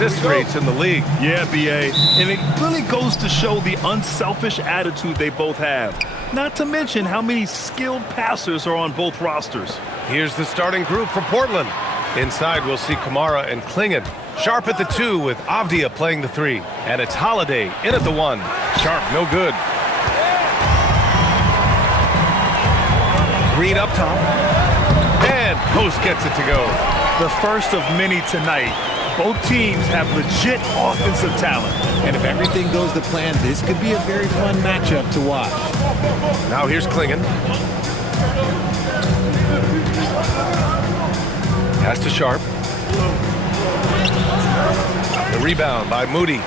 assist rates in the league. Yeah, B.A. And it really goes to show the unselfish attitude they both have. Not to mention how many skilled passers are on both rosters. Here's the starting group for Portland. Inside, we'll see Kamara and Klingon. Sharp at the 2 with Avdia playing the 3. And it's Holiday in at the 1. Sharp, no good. Green up top. And Post gets it to go. The first of many tonight. Both teams have legit offensive talent. And if everything goes to plan, this could be a very fun matchup to watch. Now here's Klingon. Pass to Sharp. The rebound by Moody.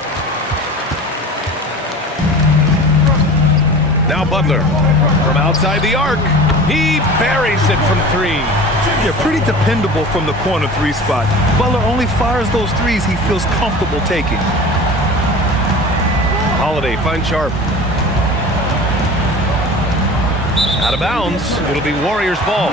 Now Butler from outside the arc. He buries it from 3. Yeah, pretty dependable from the corner 3 spot. Butler only fires those threes he feels comfortable taking. Holiday finds Sharp. Out of bounds. It'll be Warriors ball.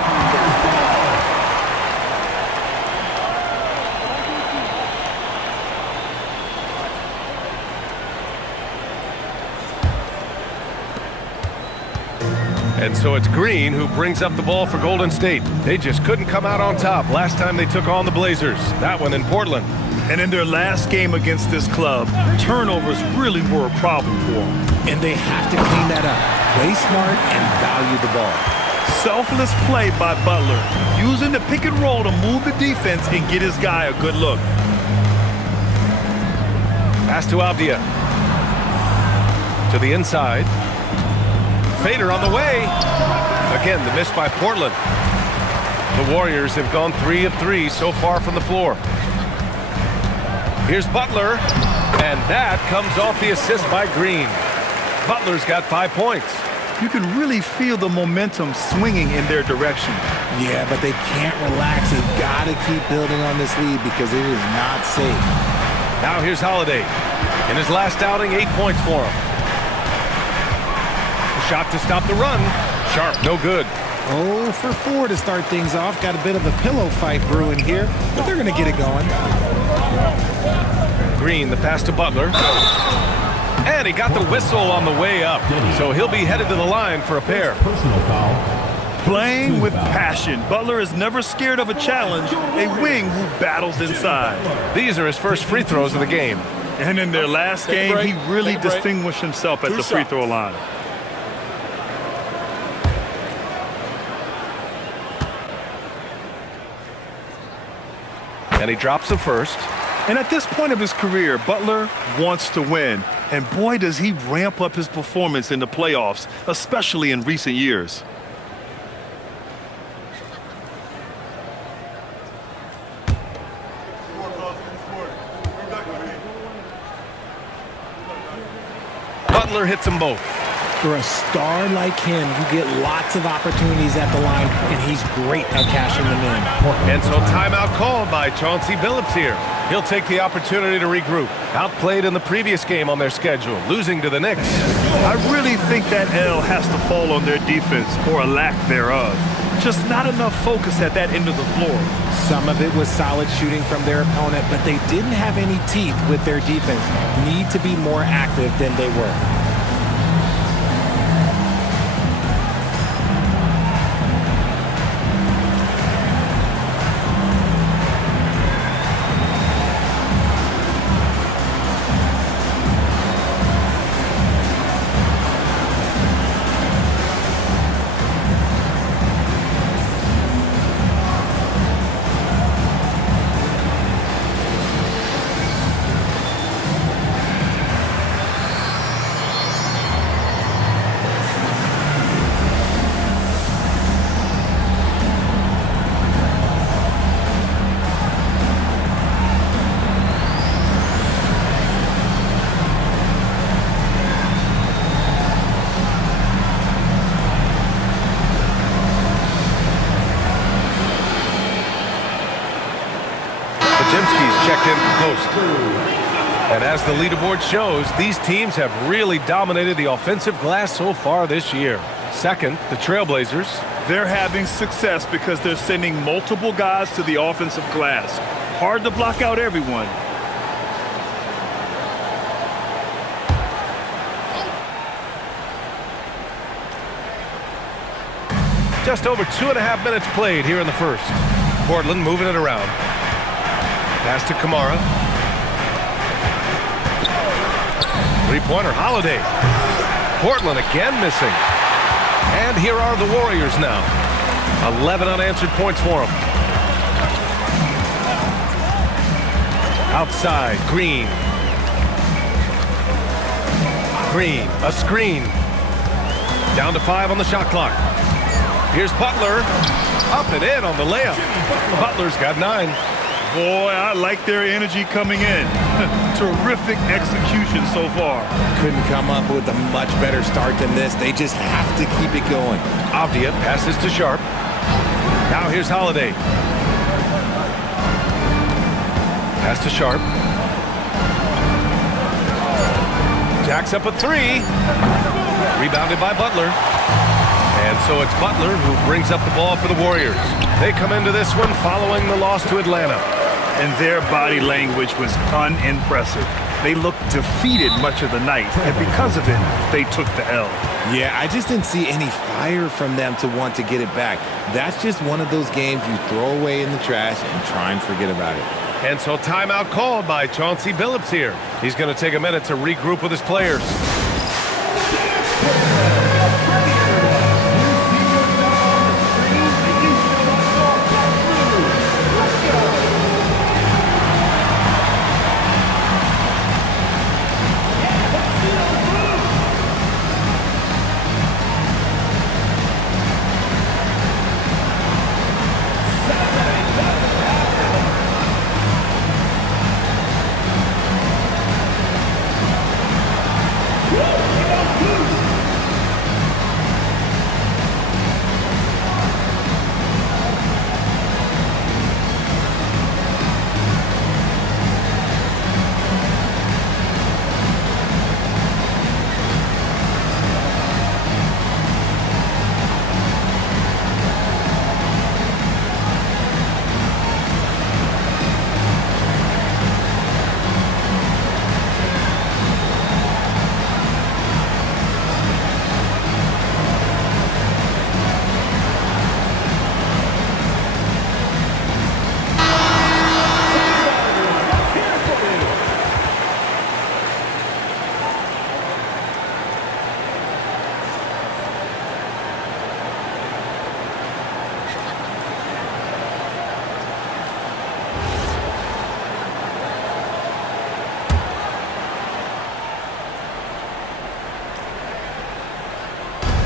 And so it's Green who brings up the ball for Golden State. They just couldn't come out on top last time they took on the Blazers. That one in Portland. And in their last game against this club, turnovers really were a problem for them. And they have to clean that up. Play smart and value the ball. Selfless play by Butler, using the pick and roll to move the defense and get his guy a good look. Pass to Avdia. To the inside. Fader on the way. Again, the miss by Portland. The Warriors have gone 3 of 3 so far from the floor. Here's Butler, and that comes off the assist by Green. Butler's got 5 points. You can really feel the momentum swinging in their direction. Yeah, but they can't relax. They've got to keep building on this lead because it is not safe. Now here's Holiday. In his last outing, 8 points for him. Shot to stop the run. Sharp, no good. 0 for 4 to start things off. Got a bit of a pillow fight brewing here, but they're going to get it going. Green, the pass to Butler. And he got the whistle on the way up. So he'll be headed to the line for a pair. Personal foul. Playing with passion. Butler is never scared of a challenge, a wing who battles inside. These are his first free throws of the game. And in their last game, he really distinguished himself at the free throw line. And he drops the first. And at this point of his career, Butler wants to win. And boy, does he ramp up his performance in the playoffs, especially in recent years. Butler hits them both. For a star like him, you get lots of opportunities at the line, and he's great at cashing them in. And so timeout called by Chauncey Billups here. He'll take the opportunity to regroup. Outplayed in the previous game on their schedule, losing to the Knicks. I really think that L has to fall on their defense, or a lack thereof. Just not enough focus at that end of the floor. Some of it was solid shooting from their opponent, but they didn't have any teeth with their defense. Need to be more active than they were. Checked in for Post. And as the leaderboard shows, these teams have really dominated the offensive glass so far this year. Second, the Trailblazers. They're having success because they're sending multiple guys to the offensive glass. Hard to block out everyone. Just over 2.5 minutes played here in the first. Portland moving it around. Pass to Kamara. Three-pointer, Holiday. Portland again missing. And here are the Warriors now. 11 unanswered points for them. Outside, Green. Green, a screen. Down to 5 on the shot clock. Here's Butler. Up and in on the layup. Butler's got 9. Boy, I like their energy coming in. Terrific execution so far. Couldn't come up with a much better start than this. They just have to keep it going. Avdia passes to Sharp. Now here's Holiday. Pass to Sharp. Jacks up a 3. Rebounded by Butler. And so it's Butler who brings up the ball for the Warriors. They come into this one following the loss to Atlanta. And their body language was unimpressive. They looked defeated much of the night, and because of it, they took the L. Yeah, I just didn't see any fire from them to want to get it back. That's just one of those games you throw away in the trash and try and forget about it. And so timeout called by Chauncey Billups here. He's going to take a minute to regroup with his players.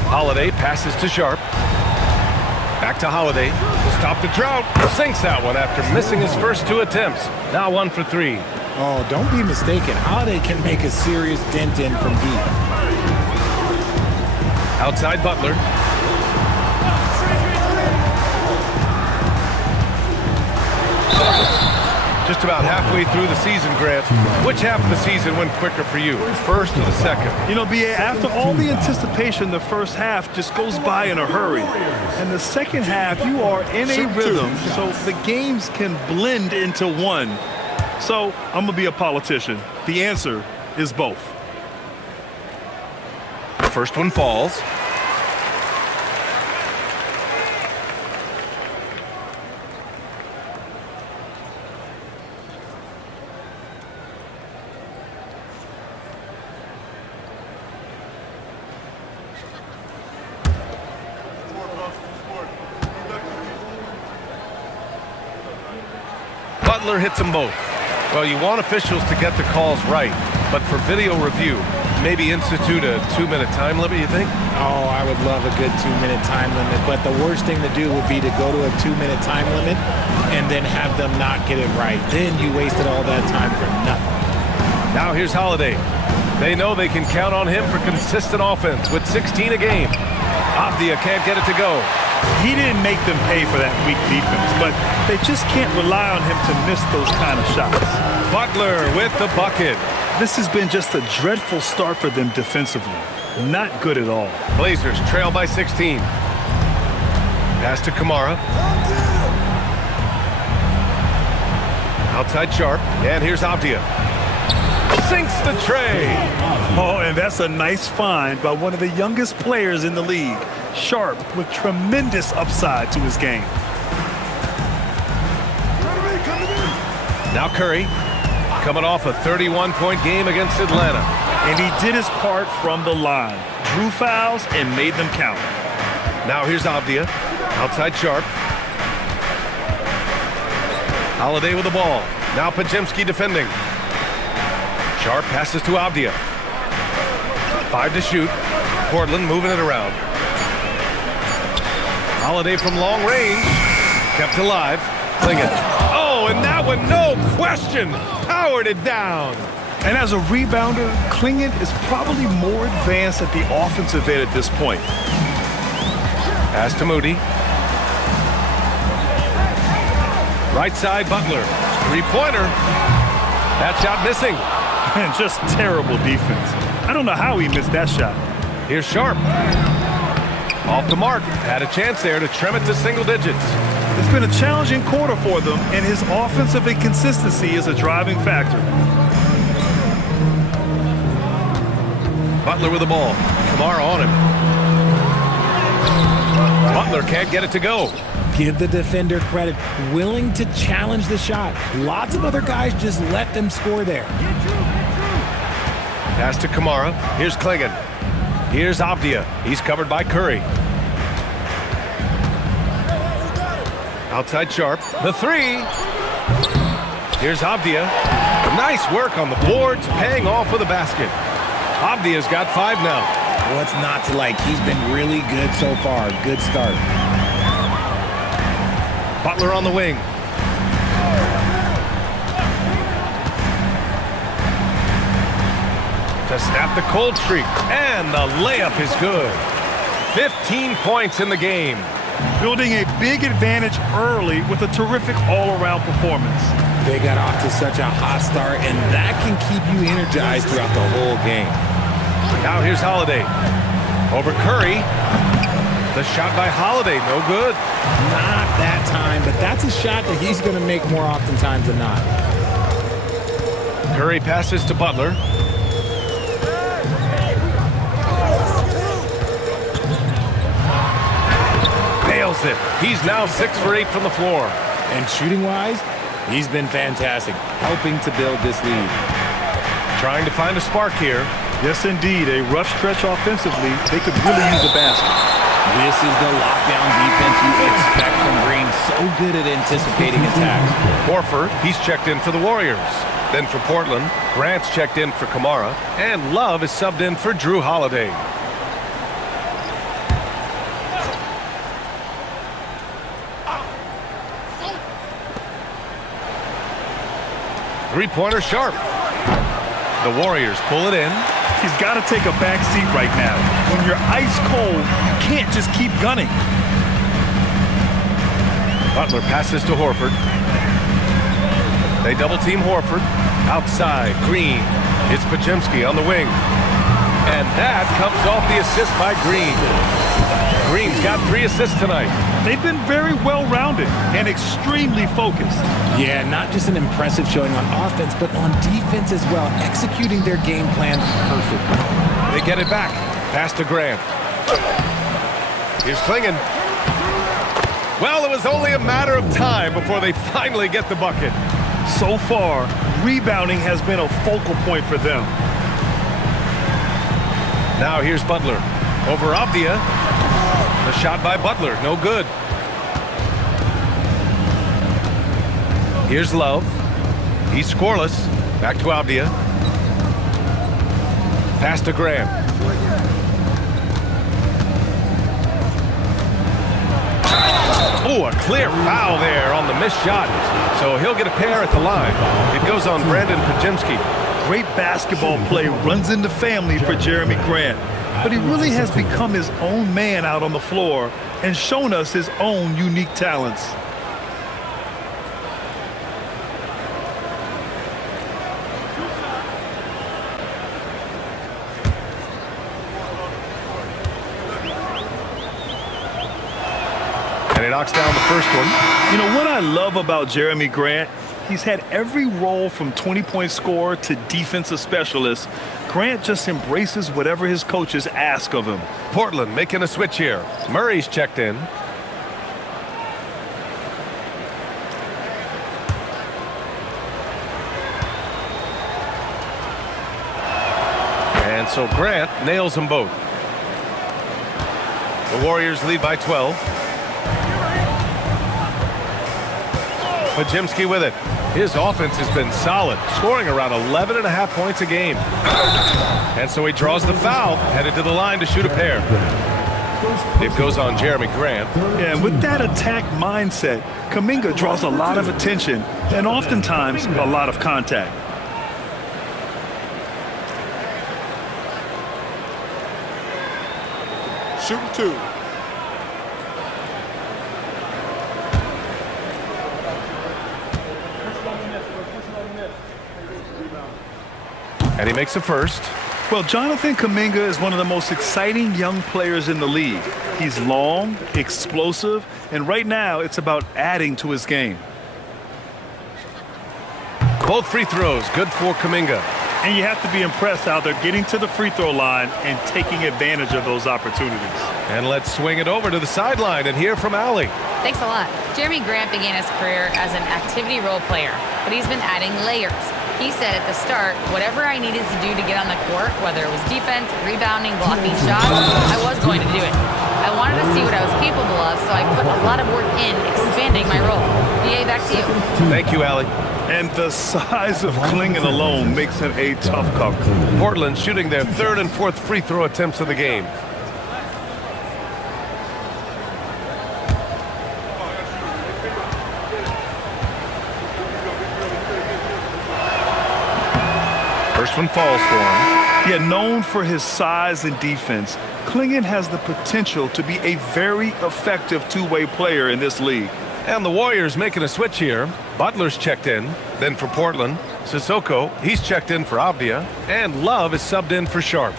Holiday passes to Sharp. Back to Holiday to stop the drought. Sinks that one after missing his first 2 attempts. Now 1 for 3. Oh, don't be mistaken. Holiday can make a serious dent in from deep. Outside Butler. Just about halfway through the season, Grant. Which half of the season went quicker for you, first or the second? You know, B.A., after all the anticipation, the first half just goes by in a hurry. And the second half, you are in a rhythm, so the games can blend into one. So I'm going to be a politician. The answer is both. The first one falls. Butler hits them both. Well, you want officials to get the calls right, but for video review, maybe institute a 2-minute time limit, you think? Oh, I would love a good 2-minute time limit, but the worst thing to do would be to go to a 2-minute time limit and then have them not get it right. Then you wasted all that time for nothing. Now here's Holiday. They know they can count on him for consistent offense with 16 a game. Avdia can't get it to go. He didn't make them pay for that weak defense, but they just can't rely on him to miss those kind of shots. Butler with the bucket. This has been just a dreadful start for them defensively. Not good at all. Blazers trail by 16. Pass to Kamara. Outside Sharp, and here's Avdia. Sinks the tray. Oh, and that's a nice find by one of the youngest players in the league. Sharp with tremendous upside to his game. Now Curry, coming off a 31-point game against Atlanta. And he did his part from the line. Drew fouls and made them count. Now here's Avdia. Outside Sharp. Holiday with the ball. Now Podziemski defending. Sharp passes to Avdia. 5 to shoot. Portland moving it around. Holiday from long range. Kept alive. Clingan. Oh, and that one, no question, powered it down. And as a rebounder, Clingan is probably more advanced at the offensive end at this point. Pass to Moody. Right side, Butler. Three-pointer. That shot missing. And just terrible defense. I don't know how he missed that shot. Here's Sharp. Off the mark. Had a chance there to trim it to single digits. It's been a challenging quarter for them, and his offensive inconsistency is a driving factor. Butler with the ball. Kamara on him. Butler can't get it to go. Give the defender credit. Willing to challenge the shot. Lots of other guys just let them score there. Pass to Kamara. Here's Clingan. Here's Avdia. He's covered by Curry. Outside Sharp. The three. Here's Avdia. Nice work on the boards, paying off with a basket. Avdia's got 5 now. What's not to like? He's been really good so far. Good start. Butler on the wing. To snap the cold streak. And the layup is good. 15 points in the game. Building a big advantage early with a terrific all-around performance. They got off to such a hot start, and that can keep you energized throughout the whole game. Now here's Holiday. Over Curry. The shot by Holiday, no good. Not that time, but that's a shot that he's going to make more oftentimes than not. Curry passes to Butler. Nails it. He's now 6 for 8 from the floor. And shooting-wise, he's been fantastic, helping to build this lead. Trying to find a spark here. Yes, indeed. A rough stretch offensively. They could really use a basket. This is the lockdown defense you expect from Green. So good at anticipating attacks. Horford, he's checked in for the Warriors. Then for Portland, Grant's checked in for Kamara. And Love is subbed in for Drew Holiday. Three-pointer Sharp. The Warriors pull it in. He's got to take a back seat right now. When you're ice cold, you can't just keep gunning. Butler passes to Horford. They double-team Horford. Outside, Green. It's Podziemski on the wing. And that comes off the assist by Green. Green's got 3 assists tonight. They've been very well-rounded and extremely focused. Yeah, not just an impressive showing on offense, but on defense as well, executing their game plan perfectly. They get it back. Pass to Grant. Here's Clingan. Well, it was only a matter of time before they finally get the bucket. So far, rebounding has been a focal point for them. Now here's Butler. Over Avdia. The shot by Butler, no good. Here's Love. He's scoreless. Back to Avdia. Pass to Graham. Oh, a clear foul there on the missed shot. So he'll get a pair at the line. It goes on Brandon Podziemski. Great basketball play runs into family for Jeremy Grant. But he really has become his own man out on the floor and shown us his own unique talents. And he knocks down the first one. You know what I love about Jeremy Grant? He's had every role from 20-point scorer to defensive specialist. Grant just embraces whatever his coaches ask of him. Portland making a switch here. Murray's checked in. And so Grant nails them both. The Warriors lead by 12. Podziemski with it. His offense has been solid, scoring around 11.5 points a game. And so he draws the foul, headed to the line to shoot a pair. It goes on Jeremy Grant. Yeah, and with that attack mindset, Kuminga draws a lot of attention and oftentimes a lot of contact. Shooting 2. And he makes a first. Well, Jonathan Kuminga is one of the most exciting young players in the league. He's long, explosive, and right now it's about adding to his game. Both free throws good for Kuminga. And you have to be impressed how they're getting to the free throw line and taking advantage of those opportunities. And let's swing it over to the sideline and hear from Allie. Thanks a lot. Jeremy Grant began his career as an activity role player, but he's been adding layers. He said at the start, whatever I needed to do to get on the court, whether it was defense, rebounding, blocking shots, I was going to do it. I wanted to see what I was capable of, so I put a lot of work in expanding my role. BA, back to you. Thank you, Allie. And the size of Klingon alone makes it a tough cover. Portland shooting their third and fourth free throw attempts of the game. First one falls for him. Yeah, known for his size and defense, Klingon has the potential to be a very effective two-way player in this league. And the Warriors making a switch here. Butler's checked in. Then for Portland, Sissoko, he's checked in for Avdia. And Love is subbed in for Sharp.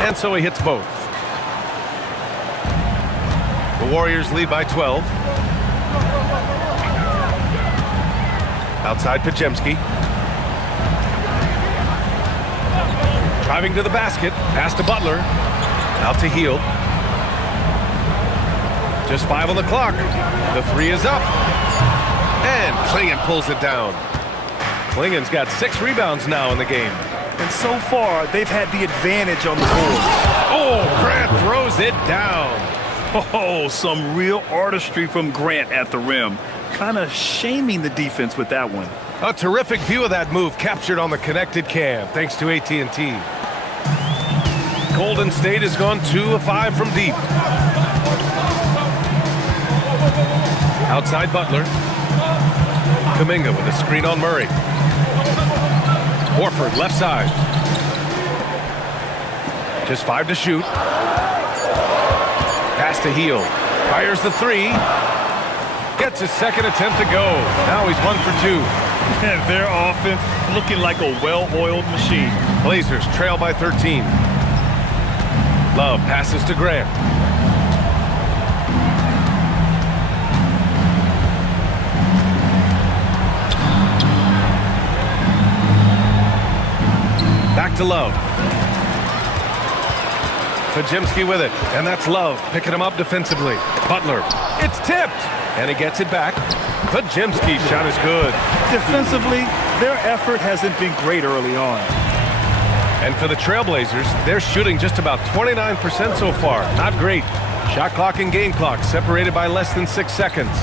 And so he hits both. The Warriors lead by 12. Outside Podziemski. Driving to the basket. Pass to Butler. Out to Hield. Just 5 on the clock. The three is up. And Klingon pulls it down. Klingon's got 6 rebounds now in the game. And so far, they've had the advantage on the board. Oh, Grant throws it down. Oh, some real artistry from Grant at the rim. Kind of shaming the defense with that one. A terrific view of that move captured on the connected cam, thanks to AT&T. Golden State has gone 2 of 5 from deep. Outside Butler. Kuminga with a screen on Murray. Horford left side. Just 5 to shoot. Pass to Hield. Fires the 3. Gets his second attempt to go. Now he's 1 for 2. And their offense looking like a well-oiled machine. Blazers trail by 13. Love passes to Grant. Back to Love. Podziemski with it, and that's Love picking him up defensively. Butler, it's tipped, and he gets it back. Podziemski's shot is good. Defensively, their effort hasn't been great early on. And for the Trailblazers, they're shooting just about 29% so far. Not great. Shot clock and game clock separated by less than 6 seconds.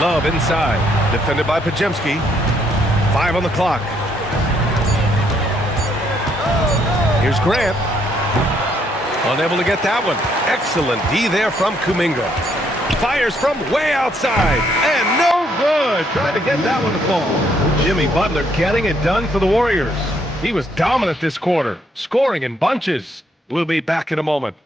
Love inside, defended by Podziemski. 5 on the clock. Here's Grant. Unable to get that one. Excellent D there from Kuminga. Fires from way outside. And no good. Trying to get that one to fall. Jimmy Butler getting it done for the Warriors. He was dominant this quarter, scoring in bunches. We'll be back in a moment.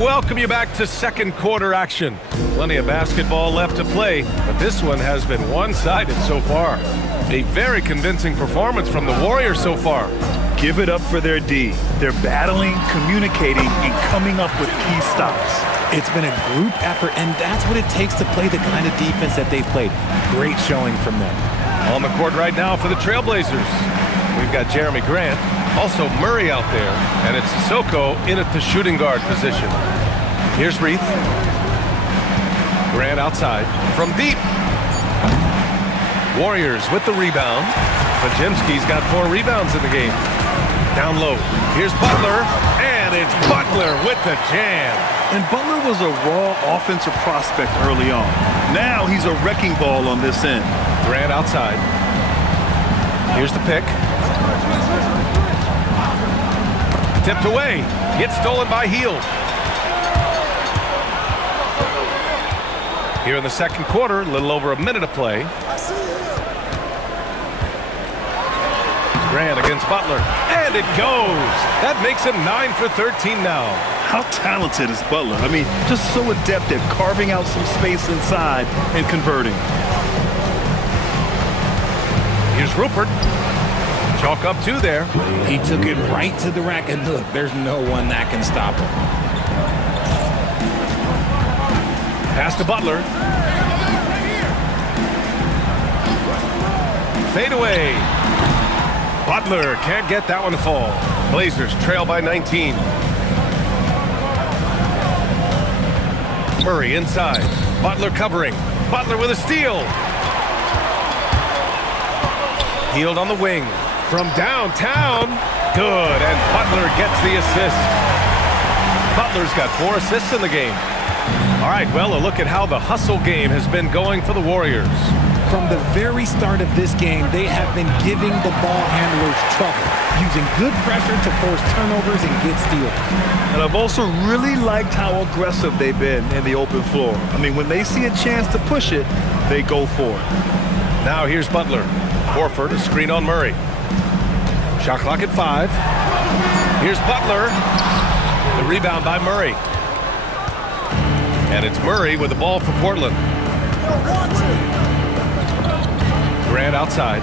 welcome you back to second quarter action. Plenty of basketball left to play, but this one has been one-sided so far. A very convincing performance from the Warriors so far. Give it up for their D. They're battling, communicating, and coming up with key stops. It's been a group effort, and that's what it takes to play the kind of defense that they've played. Great showing from them. On the court right now for the Trailblazers, we've got Jeremy Grant, also Murray out there, and it's Sissoko in at the shooting guard position. Here's Reith. Grant outside from deep. Warriors with the rebound. Podziemski's got 4 rebounds in the game. Down low. Here's Butler, and it's Butler with the jam. And Butler was a raw offensive prospect early on. Now he's a wrecking ball on this end. Grant outside. Here's the pick. Tipped away. Gets stolen by Hield. Here in the second quarter, a little over a minute of play. Grant against Butler, and it goes. That makes him 9 for 13 now. How talented is Butler? I mean, just so adept at carving out some space inside and converting. Here's Rupert. Chalk up 2 there. He took it right to the rack, and look, there's no one that can stop him. Pass to Butler. Fade away. Butler can't get that one to fall. Blazers trail by 19. Murray inside. Butler covering. Butler with a steal. Hield on the wing. From downtown. Good, and Butler gets the assist. Butler's got 4 assists in the game. All right, well, a look at how the hustle game has been going for the Warriors. From the very start of this game, they have been giving the ball handlers trouble, using good pressure to force turnovers and get steals. And I've also really liked how aggressive they've been in the open floor. I mean, when they see a chance to push it, they go for it. Now here's Butler. Horford, a screen on Murray. Shot clock at 5. Here's Butler. The rebound by Murray. And it's Murray with the ball for Portland. Grant outside.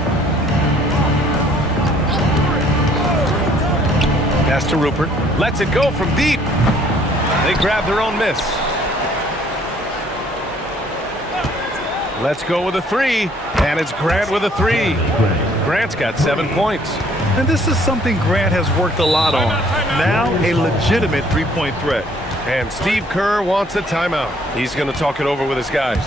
Pass to Rupert. Lets it go from deep. They grab their own miss. Let's go with a 3. And it's Grant with a 3. Grant's got 7 points. And this is something Grant has worked a lot on. Now a legitimate three-point threat. And Steve Kerr wants a timeout. He's going to talk it over with his guys.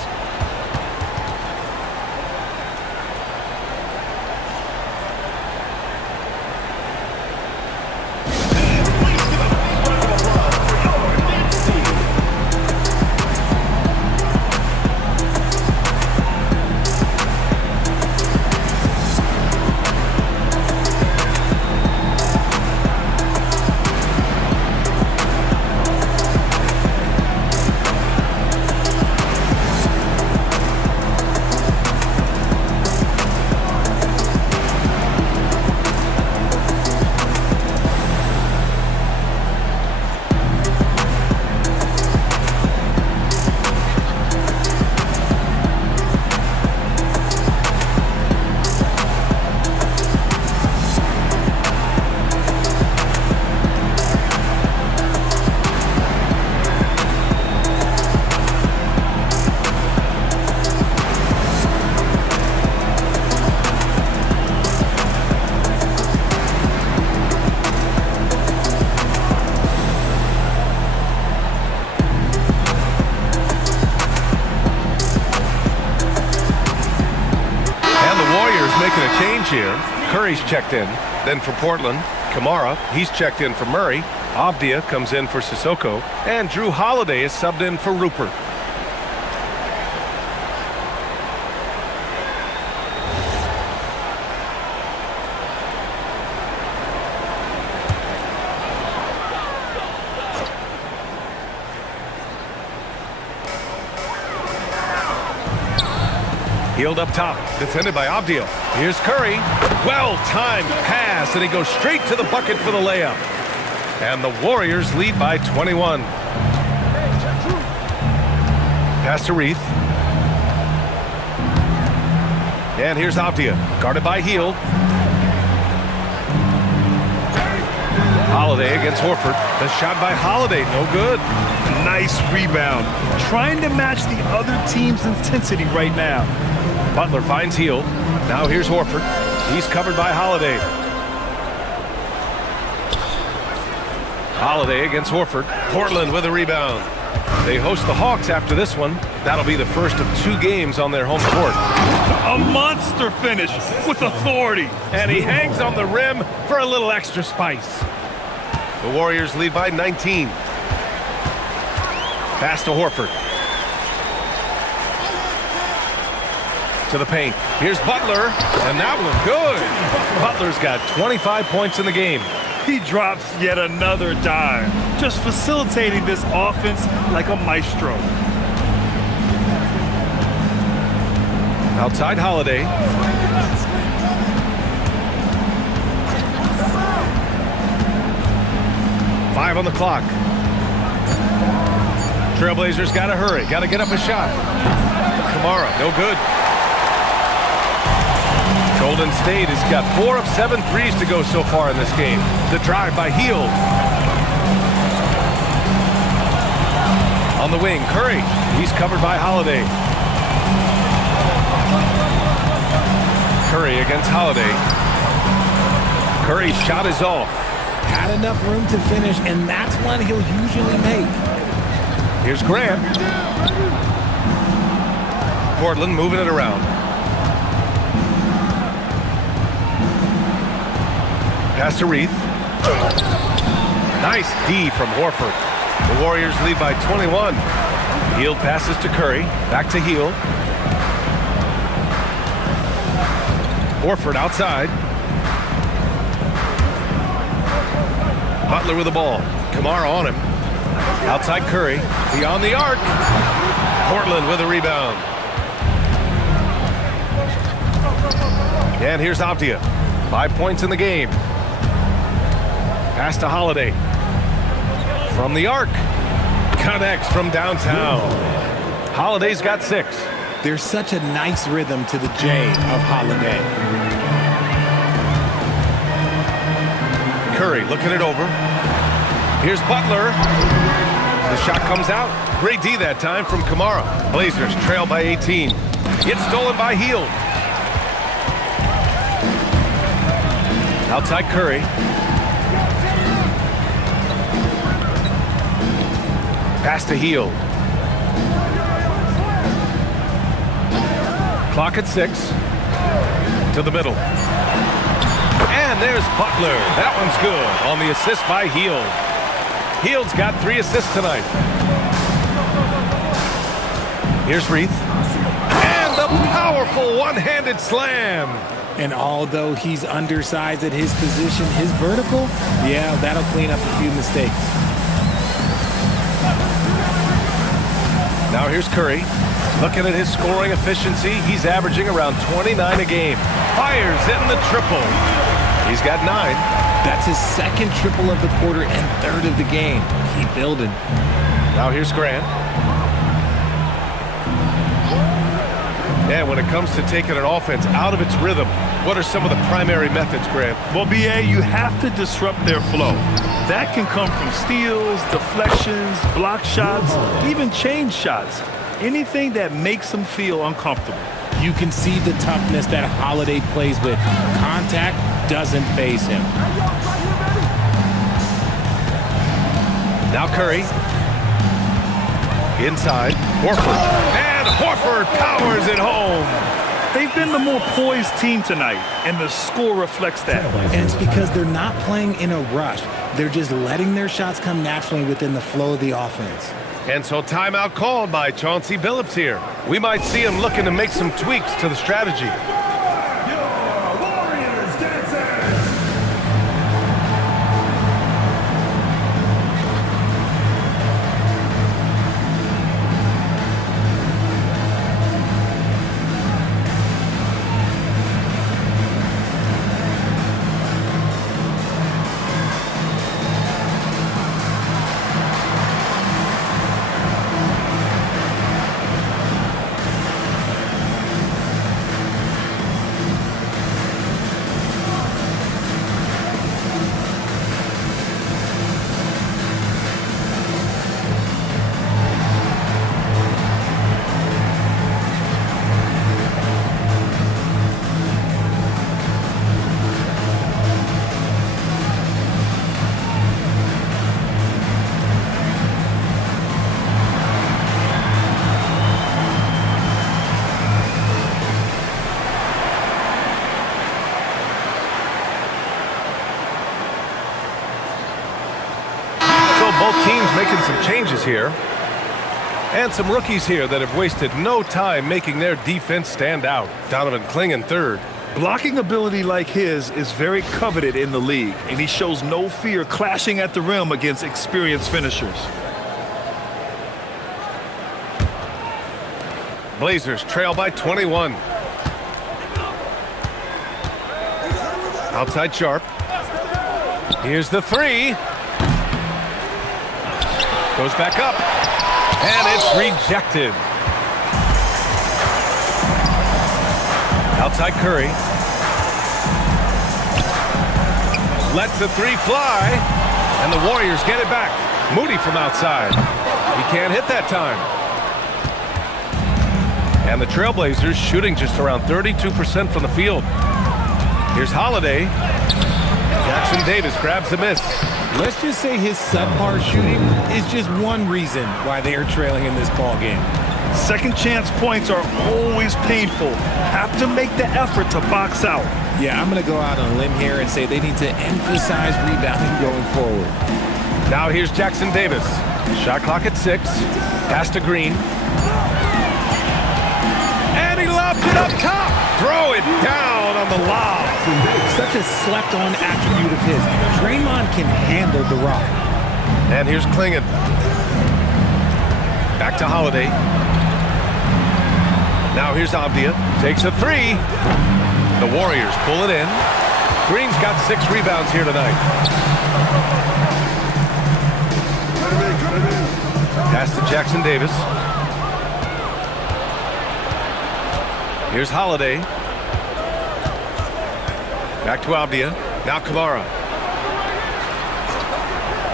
Making a change here. Curry's checked in. Then for Portland, Kamara, he's checked in for Murray. Avdia comes in for Sissoko. And Drew Holiday is subbed in for Rupert. Hield up top, defended by Avdia. Here's Curry. Well-timed pass, and he goes straight to the bucket for the layup. And the Warriors lead by 21. Pass to Reith. And here's Avdia, guarded by Hield. Holiday against Horford. The shot by Holiday, no good. Nice rebound. Trying to match the other team's intensity right now. Butler finds Hield. Now here's Horford. He's covered by Holiday. Holiday against Horford. Portland with a rebound. They host the Hawks after this one. That'll be the first of 2 games on their home court. A monster finish with authority. And he hangs on the rim for a little extra spice. The Warriors lead by 19. Pass to Horford. To the paint. Here's Butler, and that one good. Butler's got 25 points in the game. He drops yet another dime, just facilitating this offense like a maestro. Outside Holiday. Five on the clock. Trailblazers got to hurry. Got to get up a shot. Kamara, no good. Golden State has got 4 of 7 threes to go so far in this game. The drive by Hield. On the wing, Curry. He's covered by Holiday. Curry against Holiday. Curry's shot is off. Had enough room to finish, and that's one he'll usually make. Here's Grant. Portland moving it around. Pass to Reith. Nice D from Horford. The Warriors lead by 21. Hield passes to Curry. Back to Hield. Horford outside. Butler with the ball. Kamara on him. Outside Curry. Beyond the arc. Portland with a rebound. And here's Avdia. 5 points in the game. Pass to Holiday. From the arc. Connects from downtown. Holiday's got 6. There's such a nice rhythm to the J of Holiday. Curry looking it over. Here's Butler. The shot comes out. Great D that time from Kamara. Blazers trail by 18. Gets stolen by Hield. Outside Curry. Pass to Hield. Clock at 6. To the middle. And there's Butler. That one's good on the assist by Hield. Hield's got 3 assists tonight. Here's Reith. And the powerful one-handed slam. And although he's undersized at his position, his vertical, yeah, that'll clean up a few mistakes. Now here's Curry. Looking at his scoring efficiency, he's averaging around 29 a game. Fires in the triple. He's got 9. That's his 2nd triple of the quarter and 3rd of the game. Keep building. Now here's Grant. And when it comes to taking an offense out of its rhythm, what are some of the primary methods, Grant? Well, BA, you have to disrupt their flow. That can come from steals, deflections, block shots, even change shots. Anything that makes them feel uncomfortable. You can see the toughness that Holiday plays with. Contact doesn't faze him. Now Curry. Inside. Horford. And Horford powers it home. They've been the more poised team tonight, and the score reflects that. And it's because they're not playing in a rush. They're just letting their shots come naturally within the flow of the offense. And so timeout called by Chauncey Billups here. We might see him looking to make some tweaks to the strategy. Both teams making some changes here. And some rookies here that have wasted no time making their defense stand out. Donovan Clingan third. Blocking ability like his is very coveted in the league, and he shows no fear clashing at the rim against experienced finishers. Blazers trail by 21. Outside Sharp. Here's the three. Goes back up. And it's rejected. Outside Curry. Lets the three fly. And the Warriors get it back. Moody from outside. He can't hit that time. And the Trailblazers shooting just around 32% from the field. Here's Holiday. Jackson Davis grabs the miss. Let's just say his subpar shooting is just one reason why they are trailing in this ball game. Second chance points are always painful. Have to make the effort to box out. Yeah, I'm going to go out on a limb here and say they need to emphasize rebounding going forward. Now here's Jackson Davis. Shot clock at 6. Pass to Green. And he lobs it up top. Throw it down on the lob. Such a slept-on attribute of his. Draymond can handle the rock. And here's Clingan. Back to Holiday. Now here's Avdia. Takes a three. The Warriors pull it in. Green's got 6 rebounds here tonight. Pass to Jackson Davis. Here's Holiday. Back to Avdia. Now Kamara.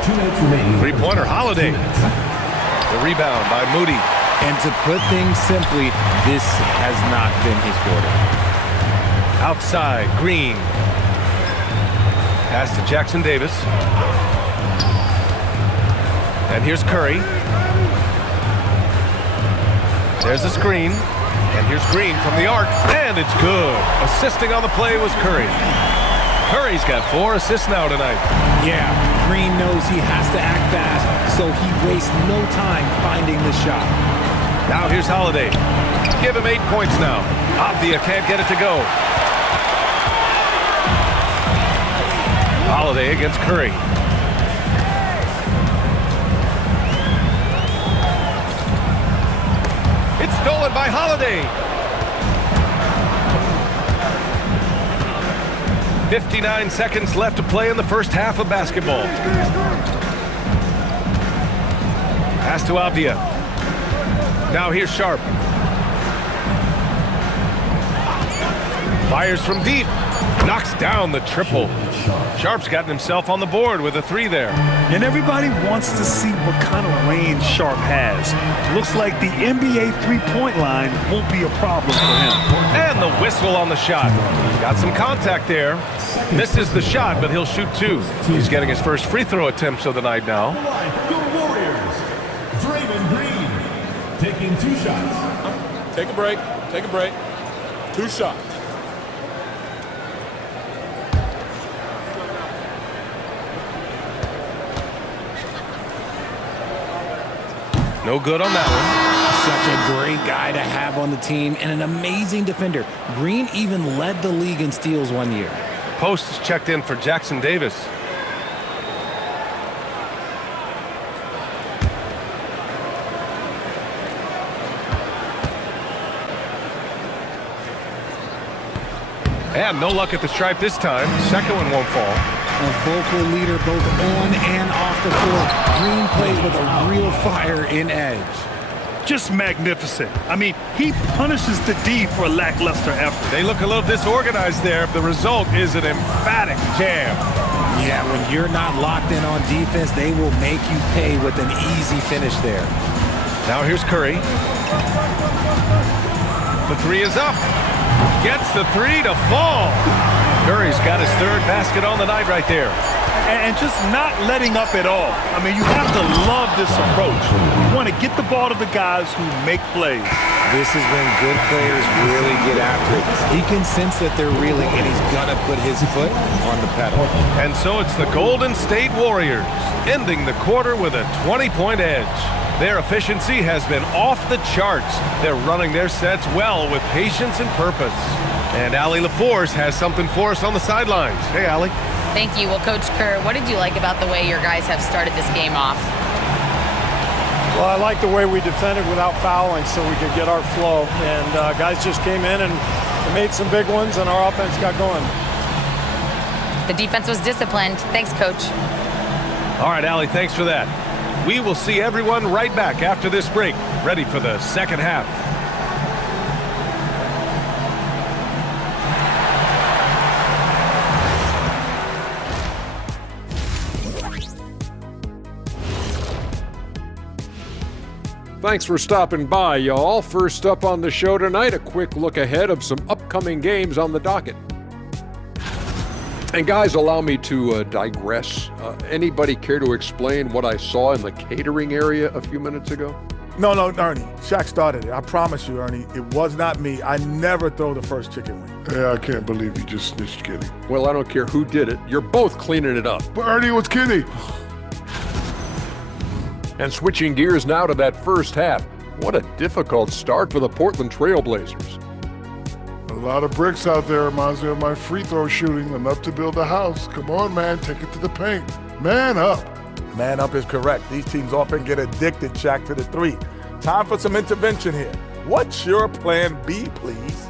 2 minutes remaining. Three-pointer, Holiday. The rebound by Moody. And to put things simply, this has not been his quarter. Outside, Green. Pass to Jackson Davis. And here's Curry. There's a screen. And here's Green from the arc. And it's good. Assisting on the play was Curry. Curry's got 4 assists now tonight. Yeah, Green knows he has to act fast, so he wastes no time finding the shot. Now here's Holiday. Give him 8 points now. Avdia can't get it to go. Holiday against Curry. It's stolen by Holiday. 59 seconds left to play in the first half of basketball. Pass to Avdia. Now here's Sharp. Fires from deep. Knocks down the triple. Sharp's gotten himself on the board with a 3 there. And everybody wants to see what kind of range Sharp has. Looks like the NBA three-point line won't be a problem for him. And the whistle on the shot. Got some contact there. Misses the shot, but he'll shoot 2. He's getting his first free throw attempts of the night now. Your Warriors, Draymond Green, taking 2 shots. Take a break. Take a break. 2 shots. No good on that one. Such a great guy to have on the team and an amazing defender. Green even led the league in steals one year. Post is checked in for Jackson Davis. And no luck at the stripe this time. Second one won't fall. A vocal leader both on and off the court. Green plays with a real fire in edge. Just magnificent. I mean, he punishes the D for lackluster effort. They look a little disorganized there. The result is an emphatic jam. Yeah, when you're not locked in on defense, they will make you pay with an easy finish there. Now here's Curry. The 3 is up. Gets the 3 to fall. Curry's got his 3rd basket on the night right there. and just not letting up at all. I mean, you have to love this approach. You want to get the ball to the guys who make plays. This is when good players really get after it. He can sense that they're reeling, and he's going to put his foot on the pedal. And so it's the Golden State Warriors ending the quarter with a 20-point edge. Their efficiency has been off the charts. They're running their sets well with patience and purpose. And Allie LaForce has something for us on the sidelines. Hey, Allie. Thank you. Well, Coach Kerr, what did you like about the way your guys have started this game off? Well, I like the way we defended without fouling so we could get our flow. And guys just came in and made some big ones, and our offense got going. The defense was disciplined. Thanks, Coach. All right, Allie, thanks for that. We will see everyone right back after this break, ready for the second half. Thanks for stopping by, y'all. First up on the show tonight, a quick look ahead of some upcoming games on the docket. And guys, allow me to digress. Anybody care to explain what I saw in the catering area a few minutes ago? No, Ernie. Shaq started it. I promise you, Ernie, it was not me. I never throw the first chicken wing. Yeah, I can't believe you just snitched Kenny. Well, I don't care who did it. You're both cleaning it up. But Ernie, it was Kenny. And switching gears now to that first half. What a difficult start for the Portland Trail Blazers. A lot of bricks out there reminds me of my free throw shooting, enough to build a house. Come on, man, take it to the paint. Man up. Man up is correct. These teams often get addicted, Shaq, to the three. Time for some intervention here. What's your plan B, please?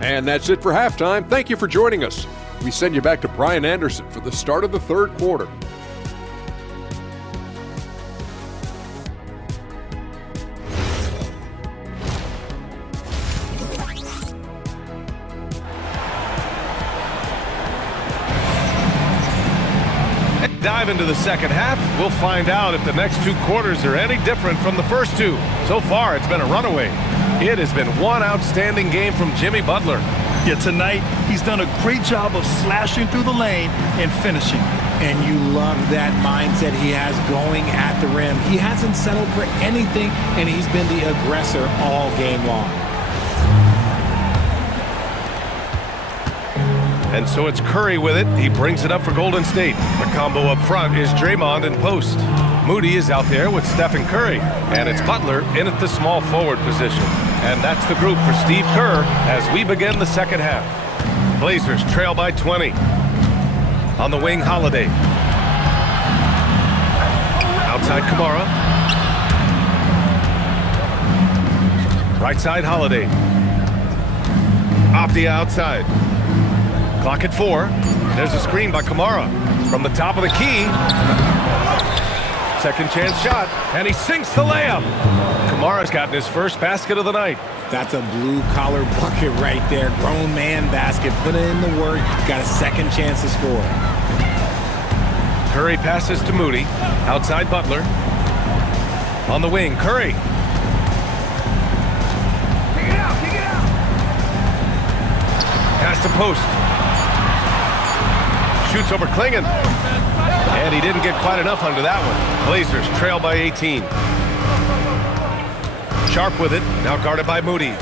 And that's it for halftime. Thank you for joining us. We send you back to Brian Anderson for the start of the third quarter. Dive into the second half. We'll find out if the next two quarters are any different from the first two. So far, it's been a runaway. It has been one outstanding game from Jimmy Butler. Yeah, tonight he's done a great job of slashing through the lane and finishing. And you love that mindset he has going at the rim. He hasn't settled for anything, and he's been the aggressor all game long. And so it's Curry with it. He brings it up for Golden State. The combo up front is Draymond in post. Moody is out there with Stephen Curry. And it's Butler in at the small forward position. And that's the group for Steve Kerr as we begin the second half. Blazers trail by 20. On the wing, Holiday. Outside, Kamara. Right side, Holiday. Off the outside. Clock at 4. There's a screen by Kamara. From the top of the key. Second chance shot. And he sinks the layup. Kamara's gotten his first basket of the night. That's a blue-collar bucket right there. Grown man basket. Put in the work. Got a second chance to score. Curry passes to Moody. Outside Butler. On the wing, Curry. Kick it out, kick it out. Pass to post. Shoots over Klingon. And he didn't get quite enough under that one. Blazers trail by 18. Sharp with it. Now guarded by Moody.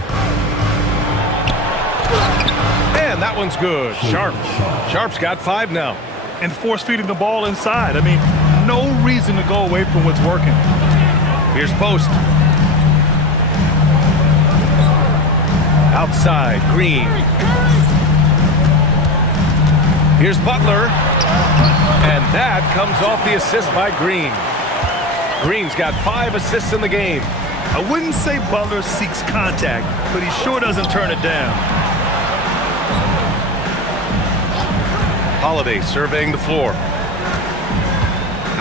And that one's good. Sharp's got 5 now. And force feeding the ball inside. I mean, no reason to go away from what's working. Here's post. Outside, Green. Here's Butler. And that comes off the assist by Green. Green's got 5 assists in the game. I wouldn't say Butler seeks contact, but he sure doesn't turn it down. Holiday surveying the floor.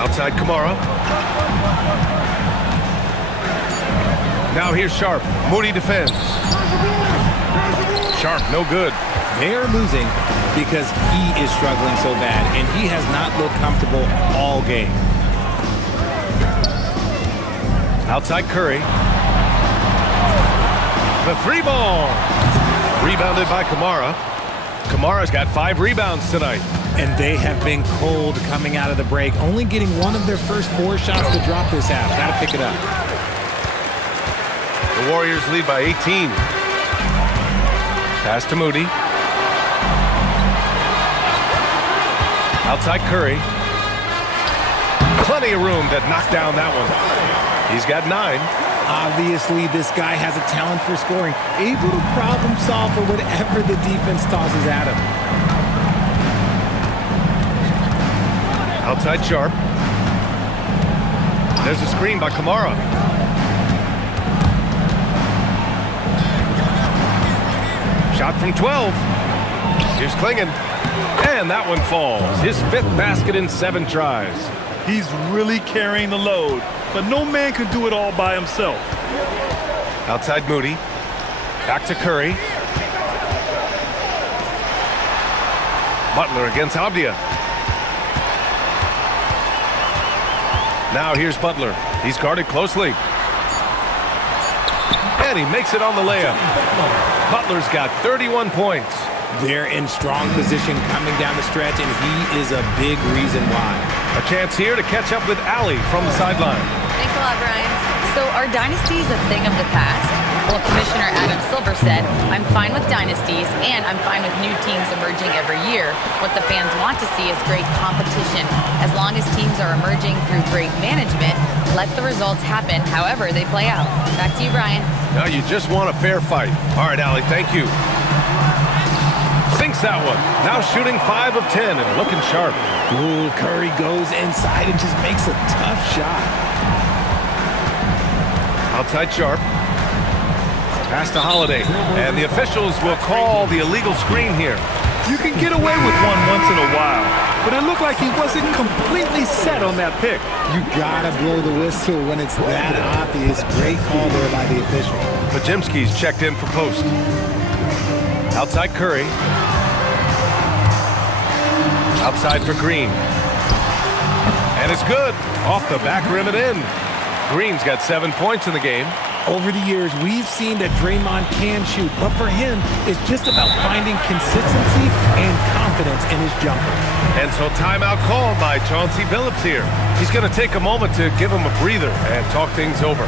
Outside Kamara. Now here's Sharp. Moody defends. Sharp, no good. They're losing because he is struggling so bad, and he has not looked comfortable all game. Outside Curry. The 3 ball. Rebounded by Kamara. Kamara's got 5 rebounds tonight. And they have been cold coming out of the break, only getting one of their first 4 shots to drop this half. Got to pick it up. The Warriors lead by 18. Pass to Moody. Outside Curry. Plenty of room to knock down that one. He's got 9. Obviously, this guy has a talent for scoring, able to problem solve for whatever the defense tosses at him. Outside Sharp. There's a screen by Kamara. Shot from 12. Here's Klingon. And that one falls. His 5th basket in 7 tries. He's really carrying the load, but no man can do it all by himself. Outside Moody. Back to Curry. Butler against Abdia. Now here's Butler. He's guarded closely. And he makes it on the layup. Butler's got 31 points. They're in strong position coming down the stretch, and he is a big reason why. A chance here to catch up with Allie from the sideline. Thanks a lot, Brian. So are dynasties a thing of the past? Well, Commissioner Adam Silver said, I'm fine with dynasties, and I'm fine with new teams emerging every year. What the fans want to see is great competition. As long as teams are emerging through great management, let the results happen however they play out. Back to you, Brian. Now you just want a fair fight. All right, Allie, thank you. Sinks that one. Now shooting 5 of 10 and looking sharp. Ooh, Curry goes inside and just makes a tough shot. Outside Sharp. Pass to Holiday. And the officials will call the illegal screen here. You can get away with one once in a while, but it looked like he wasn't completely set on that pick. You gotta blow the whistle when it's that obvious. Great call there by the official. Pajimski's checked in for post. Outside Curry. Outside for Green. And it's good. Off the back rim and in. Green's got 7 points in the game. Over the years, we've seen that Draymond can shoot, but for him, it's just about finding consistency and confidence in his jumper. And so timeout called by Chauncey Billups here. He's going to take a moment to give him a breather and talk things over.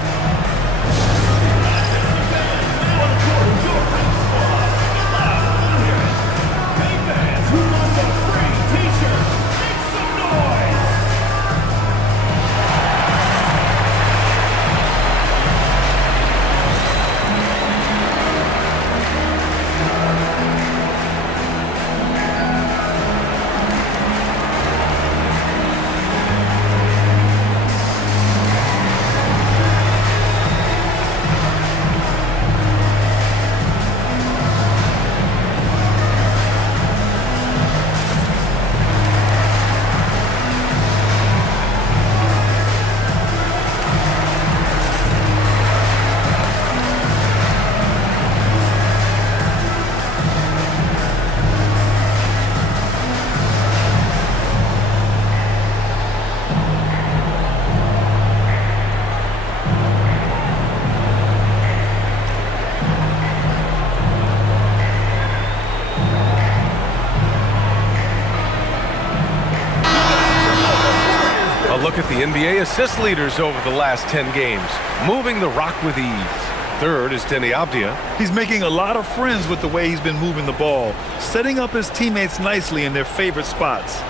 Look at the NBA assist leaders over the last 10 games, moving the rock with ease. Third is Denny Abdia. He's making a lot of friends with the way he's been moving the ball, setting up his teammates nicely in their favorite spots.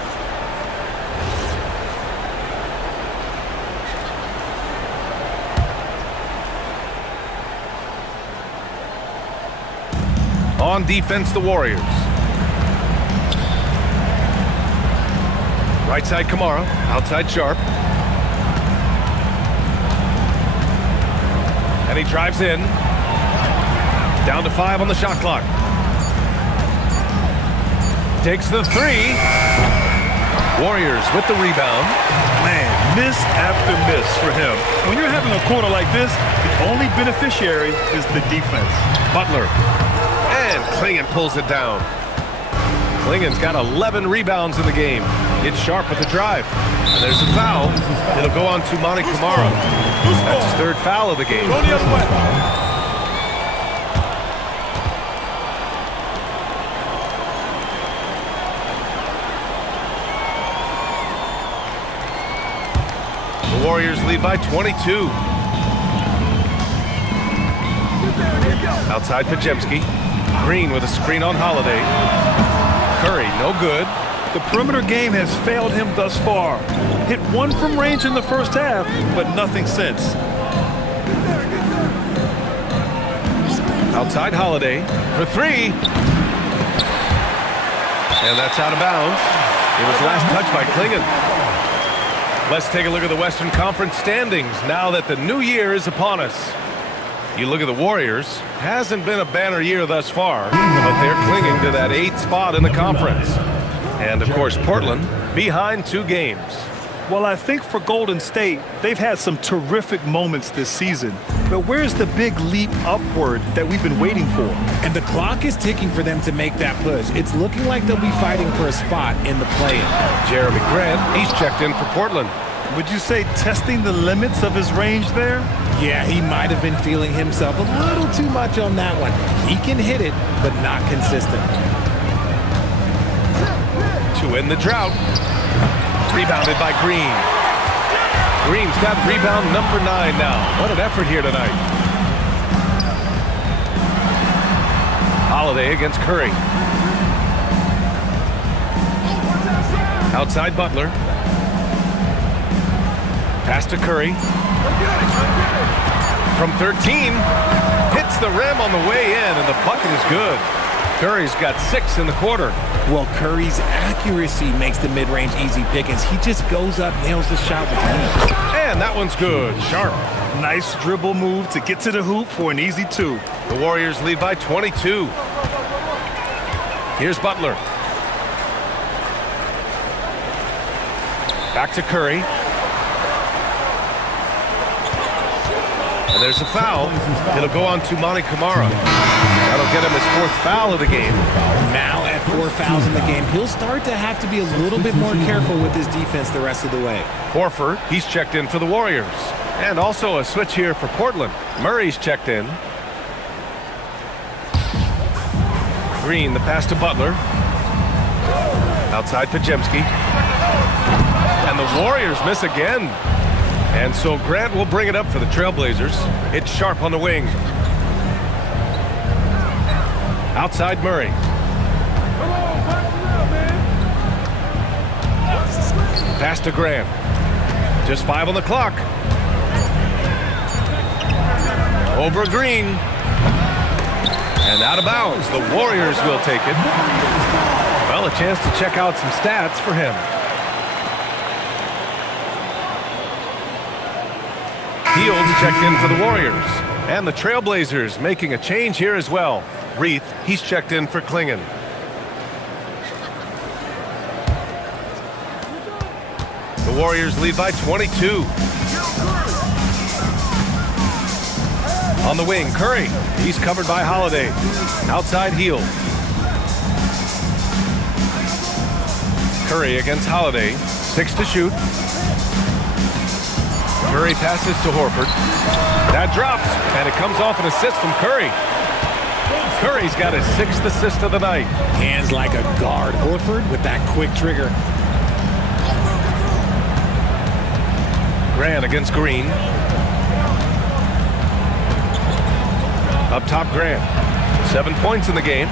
On defense, the Warriors. Right side, Kamara. Outside, Sharp. And he drives in. Down to 5 on the shot clock. Takes the 3. Warriors with the rebound. Man, miss after miss for him. When you're having a quarter like this, the only beneficiary is the defense. Butler. And Klingon pulls it down. Klingon's got 11 rebounds in the game. It's Sharp with the drive. And there's a foul. It'll go on to Monty Kamara. That's his 3rd foul of the game. Go the other way. The Warriors lead by 22. Outside Pajemski. Green with a screen on Holiday. Curry, no good. The perimeter game has failed him thus far. Hit one from range in the first half, but nothing since. Outside Holiday for three. And that's out of bounds. It was last touched by Klingon. Let's take a look at the Western Conference standings now that the new year is upon us. You look at the Warriors, hasn't been a banner year thus far, but they're clinging to that 8th spot in the conference. And of course, Portland behind 2 games. Well, I think for Golden State, they've had some terrific moments this season. But where's the big leap upward that we've been waiting for? And the clock is ticking for them to make that push. It's looking like they'll be fighting for a spot in the play-in. Jeremy Grant, he's checked in for Portland. Would you say testing the limits of his range there? Yeah, he might have been feeling himself a little too much on that one. He can hit it, but not consistent. To end the drought. Rebounded by Green. Green's got rebound number 9 now. What an effort here tonight. Holiday against Curry. Outside Butler. Pass to Curry. From 13. Hits the rim on the way in, and the bucket is good. Curry's got 6 in the quarter. Well, Curry's accuracy makes the mid-range easy pickings. He just goes up, nails the shot with ease. And that one's good. Sharp. Nice dribble move to get to the hoop for an easy 2. The Warriors lead by 22. Here's Butler. Back to Curry. And there's a foul. It'll go on to Monty Kamara. That'll get him his 4th foul of the game. Now at 4 fouls in the game, he'll start to have to be a little bit more careful with his defense the rest of the way. Horford, he's checked in for the Warriors. And also a switch here for Portland. Murray's checked in. Green, the pass to Butler. Outside Pajemski. And the Warriors miss again. And so Grant will bring it up for the Trailblazers. It's Sharp on the wing. Outside Murray. Pass to Grant. Just 5 on the clock. Over Green. And out of bounds. The Warriors will take it. Well, a chance to check out some stats for him. Fields checked in for the Warriors. And the Trailblazers making a change here as well. Reith, he's checked in for Klingon. The Warriors lead by 22. On the wing, Curry. He's covered by Holiday. Outside Hield. Curry against Holiday. 6 to shoot. Curry passes to Horford. That drops, and it comes off an assist from Curry. Curry's got his 6th assist of the night. Hands like a guard. Horford with that quick trigger. Grant against Green. Up top, Grant. 7 points in the game.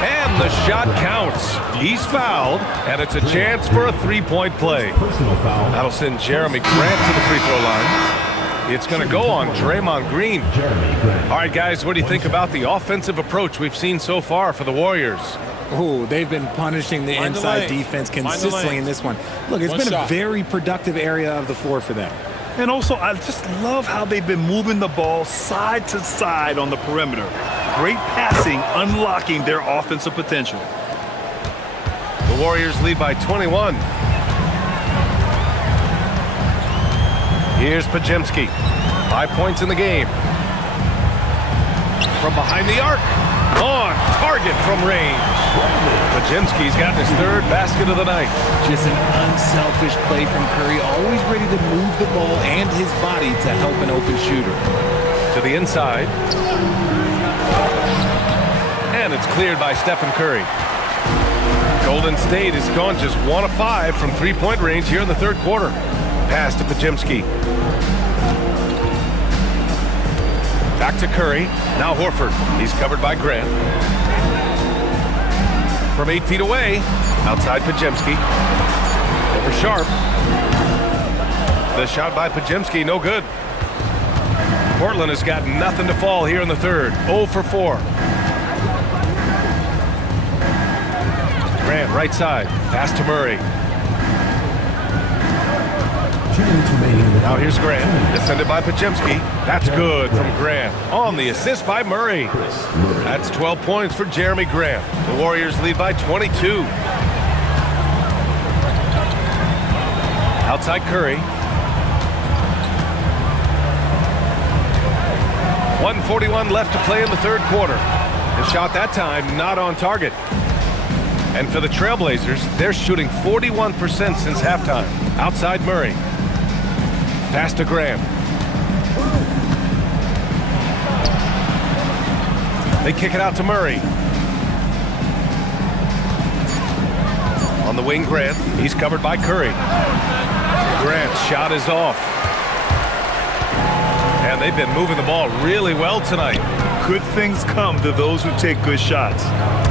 And the shot counts. He's fouled, and it's a chance for a 3-point play. That'll send Jeremy Grant to the free throw line. It's going to go on Draymond Green. All right, guys, what do you think about the offensive approach we've seen so far for the Warriors? Oh, they've been punishing the inside defense consistently in this one. Look, it's been a very productive area of the floor for them. And also, I just love how they've been moving the ball side to side on the perimeter. Great passing, unlocking their offensive potential. The Warriors lead by 21. Here's Pajemski. 5 points in the game. From behind the arc. On target from range. Pajemski's gotten his 3rd basket of the night. Just an unselfish play from Curry, always ready to move the ball and his body to help an open shooter. To the inside. And it's cleared by Stephen Curry. Golden State has gone just 1 of 5 from three-point range here in the third quarter. Pass to Podziemski. Back to Curry. Now Horford. He's covered by Grant. From 8 feet away, outside Podziemski. Over Sharp. The shot by Podziemski, no good. Portland has got nothing to fall here in the third. 0 for 4. Grant, right side. Pass to Murray. 2 minutes remaining in the Now here's Grant. Defended by Podziemski. That's good from Grant. On the assist by Murray. That's 12 points for Jeremy Grant. The Warriors lead by 22. Outside Curry. 1:41 left to play in the third quarter. The shot that time not on target. And for the Trailblazers, they're shooting 41% since halftime. Outside Murray. Pass to Graham. They kick it out to Murray. On the wing, Grant. He's covered by Curry. Grant's shot is off. And they've been moving the ball really well tonight. Good things come to those who take good shots.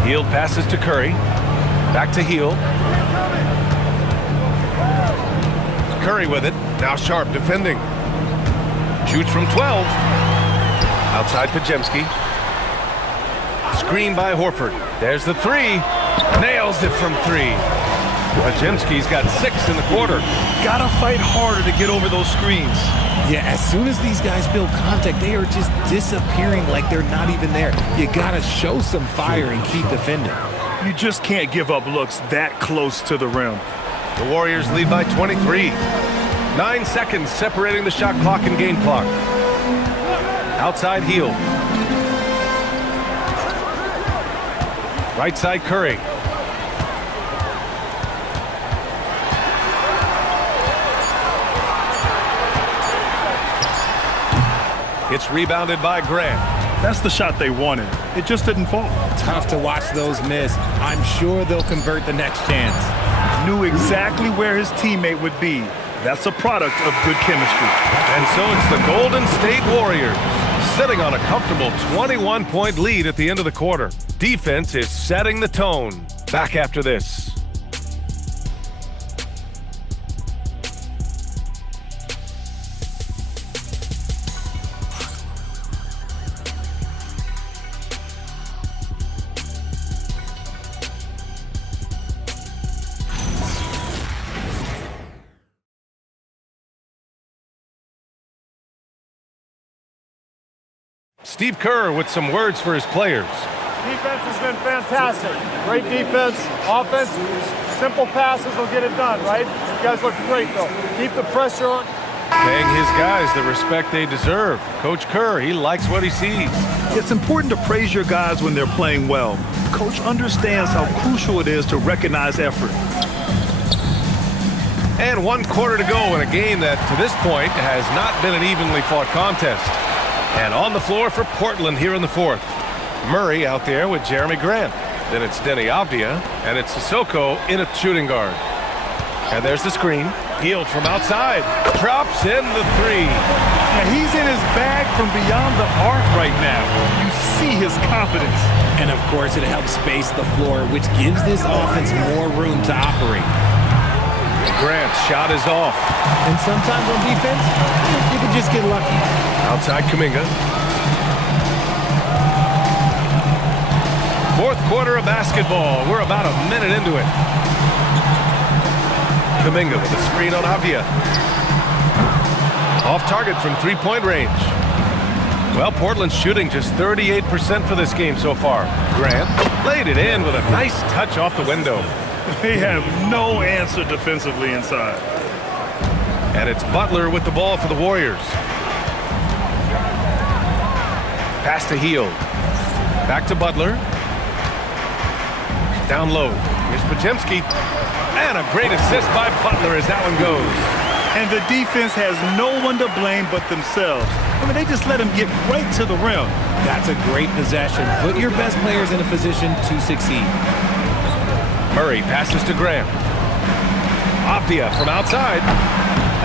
Hield passes to Curry. Back to Hield. Curry with it. Now Sharp defending. Shoots from 12. Outside Podziemski. Screen by Horford. There's the three. Nails it from 3. Podziemski's got 6 in the quarter. Gotta fight harder to get over those screens. Yeah, as soon as these guys feel contact, they are just disappearing like they're not even there. You gotta show some fire and keep defending. You just can't give up looks that close to the rim. The Warriors lead by 23. 9 seconds separating the shot clock and game clock. Outside Hield. Right side Curry. It's rebounded by Grant. That's the shot they wanted. It just didn't fall. Tough to watch those miss. I'm sure they'll convert the next chance. Knew exactly where his teammate would be. That's a product of good chemistry. And so it's the Golden State Warriors sitting on a comfortable 21-point lead at the end of the quarter. Defense is setting the tone. Back after this. Steve Kerr with some words for his players. Defense has been fantastic. Great defense. Offense, simple passes will get it done, right? You guys look great, though. Keep the pressure on. Paying his guys the respect they deserve. Coach Kerr, he likes what he sees. It's important to praise your guys when they're playing well. Coach understands how crucial it is to recognize effort. And 1 quarter to go in a game that, to this point, has not been an evenly fought contest. And on the floor for Portland here in the fourth. Murray out there with Jeremy Grant. Then it's Denny Avdia, and it's Sissoko in a shooting guard. And there's the screen. Hield from outside. Drops in the 3. Now he's in his bag from beyond the arc right now. You see his confidence. And of course, it helps space the floor, which gives this offense more room to operate. Grant's shot is off. And sometimes on defense, you can just get lucky. Outside Kuminga. Fourth quarter of basketball. We're about a minute into it. Kuminga with a screen on Avdia. Off target from three-point range. Well, Portland's shooting just 38% for this game so far. Grant laid it in with a nice touch off the window. They have no answer defensively inside. And it's Butler with the ball for the Warriors. Pass to Hield. Back to Butler. Down low. Here's Podziemski. And a great assist by Butler as that one goes. And the defense has no one to blame but themselves. I mean, they just let him get right to the rim. That's a great possession. Put your best players in a position to succeed. Murray passes to Graham. Avdia from outside.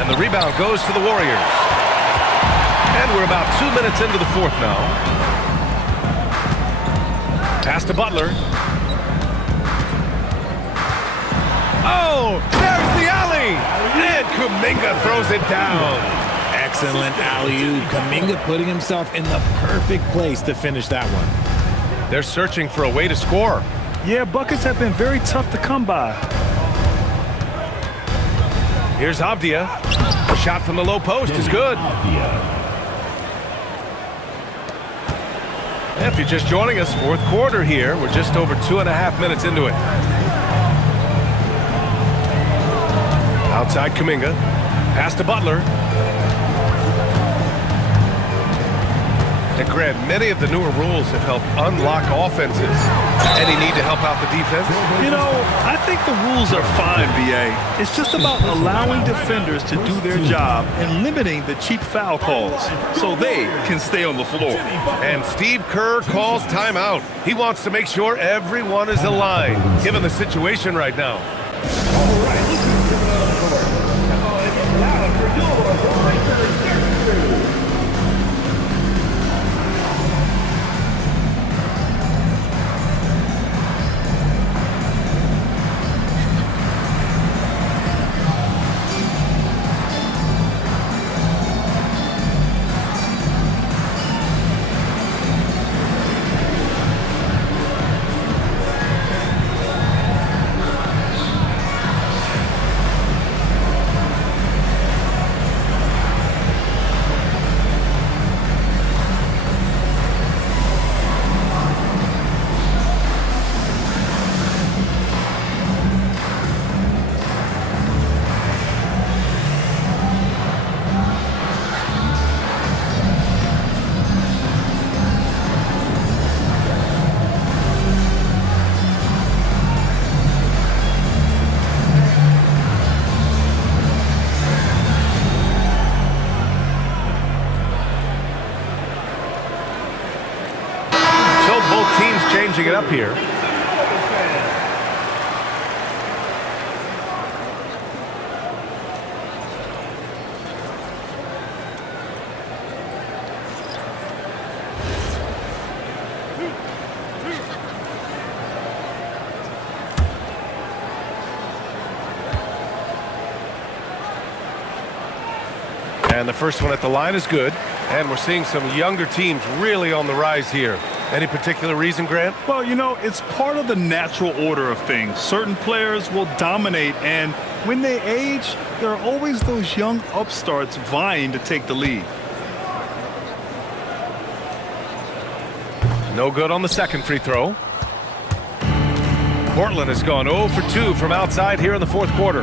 And the rebound goes to the Warriors. And we're about 2 minutes into the fourth now. Pass to Butler. Oh, there's the alley. And Kuminga throws it down. Excellent alley-oop. Kuminga putting himself in the perfect place to finish that one. They're searching for a way to score. Yeah, buckets have been very tough to come by. Here's Avdia. The shot from the low post is good. If you're just joining us, fourth quarter here. We're just over 2.5 minutes into it. Outside Kuminga. Pass to Butler. And Grant, many of the newer rules have helped unlock offenses. Any need to help out the defense? You know, I think the rules are fine, B.A. It's just about allowing defenders to do their job and limiting the cheap foul calls so they can stay on the floor. And Steve Kerr calls timeout. He wants to make sure everyone is aligned, given the situation right now. Changing it up here. And the first one at the line is good. And we're seeing some younger teams really on the rise here. Any particular reason, Grant? Well, you know, it's part of the natural order of things. Certain players will dominate, and when they age, there are always those young upstarts vying to take the lead. No good on the second free throw. Portland has gone 0 for 2 from outside here in the fourth quarter.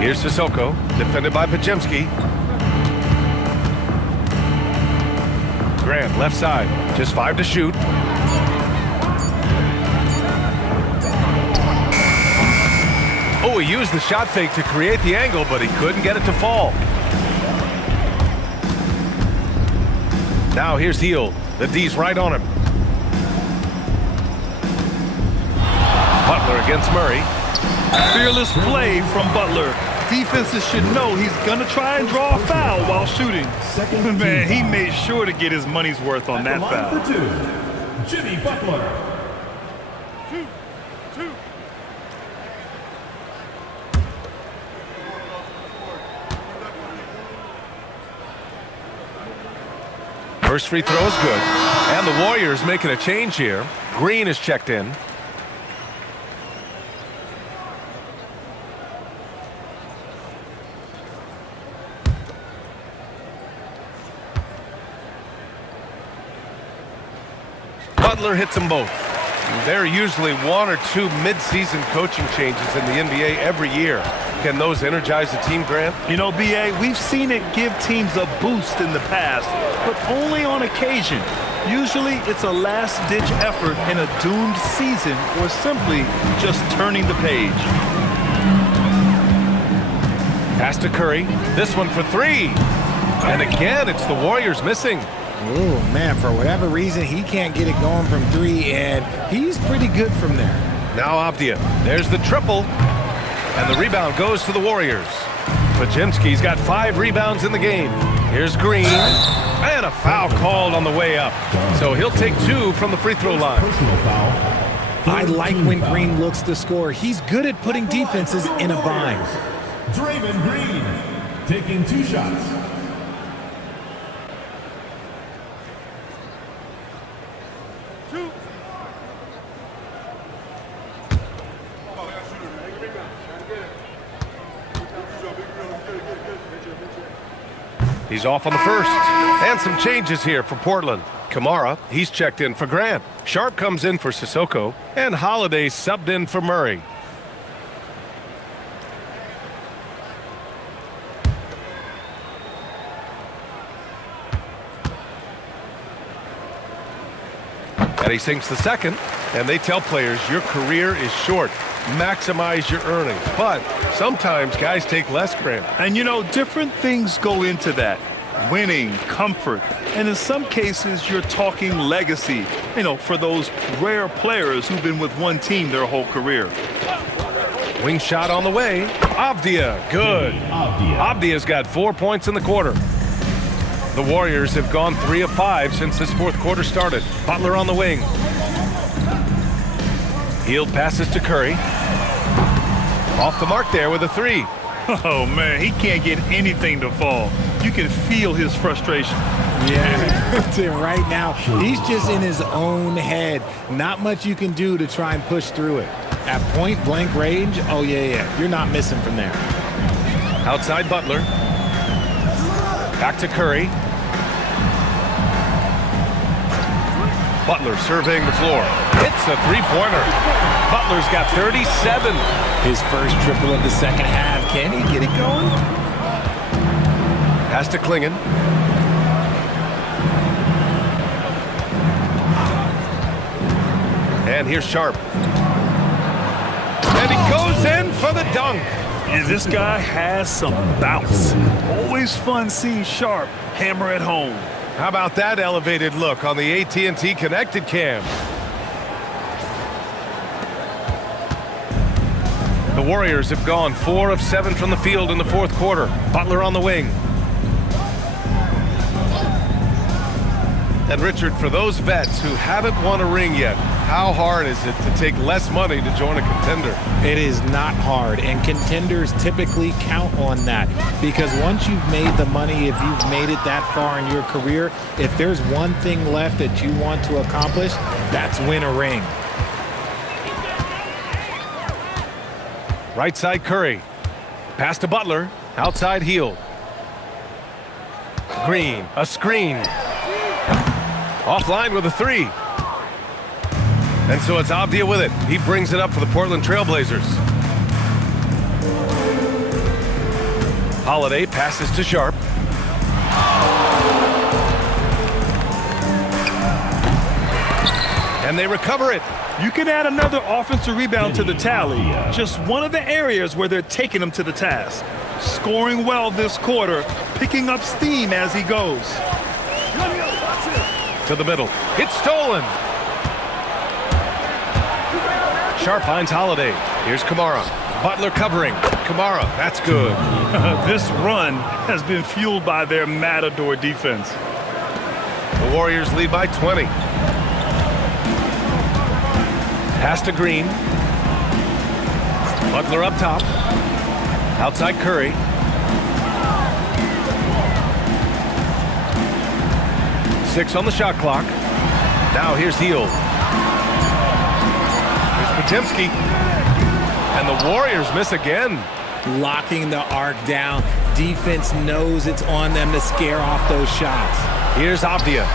Here's Sissoko, defended by Podziemski. Grant, left side, just 5 to shoot. Oh, he used the shot fake to create the angle, but he couldn't get it to fall. Now here's Hield. The D's right on him. Butler against Murray. Fearless play from Butler. Defenses should know he's going to try and draw a foul while shooting. Man, he made sure to get his money's worth on that foul. For 2, Jimmy Butler. First free throw is good. And the Warriors making a change here. Green is checked in. Butler hits them both. There are usually 1 or 2 mid-season coaching changes in the NBA every year. Can those energize the team, Grant? You know, B.A., we've seen it give teams a boost in the past, but only on occasion. Usually it's a last-ditch effort in a doomed season or simply just turning the page. Pass to Curry. This one for 3. And again, it's the Warriors missing. Oh, man, for whatever reason, he can't get it going from 3, and he's pretty good from there. Now Avdia. There's the triple. And the rebound goes to the Warriors. Podziemski's got 5 rebounds in the game. Here's Green. And a foul called on the way up. So he'll take 2 from the free throw line. Personal foul. I like when Green looks to score. He's good at putting defenses in a bind. Draymond Green taking 2 shots. He's off on the first. And some changes here for Portland. Kamara, he's checked in for Grant. Sharp comes in for Sissoko. And Holiday subbed in for Murray. And he sinks the second. And they tell players, your career is short. Maximize your earnings. But sometimes guys take less, Grant. And you know, different things go into that. Winning, comfort, and in some cases you're talking legacy, you know, for those rare players who've been with one team their whole career. Wing shot on the way. Avdia, good. Avdia's got 4 points in the quarter. The Warriors have gone 3 of 5 since this fourth quarter started. Butler on the wing. Hield passes to Curry. Off the mark there with a 3. Oh, man, he can't get anything to fall. You can feel his frustration. Yeah, right now, he's just in his own head. Not much you can do to try and push through it. At point-blank range, oh, yeah, you're not missing from there. Outside Butler. Back to Curry. Butler surveying the floor. Hits a 3-pointer. Butler's got 37. His first triple of the second half. Can he get it going? Pass to Klingon. And here's Sharp. And he goes in for the dunk. And this guy has some bounce. Always fun seeing Sharp hammer at home. How about that elevated look on the AT&T Connected Cam? The Warriors have gone 4 of 7 from the field in the fourth quarter. Butler on the wing. And Richard, for those vets who haven't won a ring yet, how hard is it to take less money to join a contender? It is not hard, and contenders typically count on that because once you've made the money, if you've made it that far in your career, if there's one thing left that you want to accomplish, that's win a ring. Right side Curry. Pass to Butler. Outside Hield. Green. A screen. Offline with a 3. And so it's Avdia with it. He brings it up for the Portland Trailblazers. Holiday passes to Sharp. And they recover it. You can add another offensive rebound to the tally. Just one of the areas where they're taking him to the task. Scoring well this quarter, picking up steam as he goes. To the middle. It's stolen. Sharp finds Holiday. Here's Kamara. Butler covering. Kamara, that's good. This run has been fueled by their Matador defense. The Warriors lead by 20. Pass to Green. Butler up top. Outside Curry. Six on the shot clock. Now here's Hield. Here's Podziemski. And the Warriors miss again. Locking the arc down. Defense knows it's on them to scare off those shots. Here's Avdia.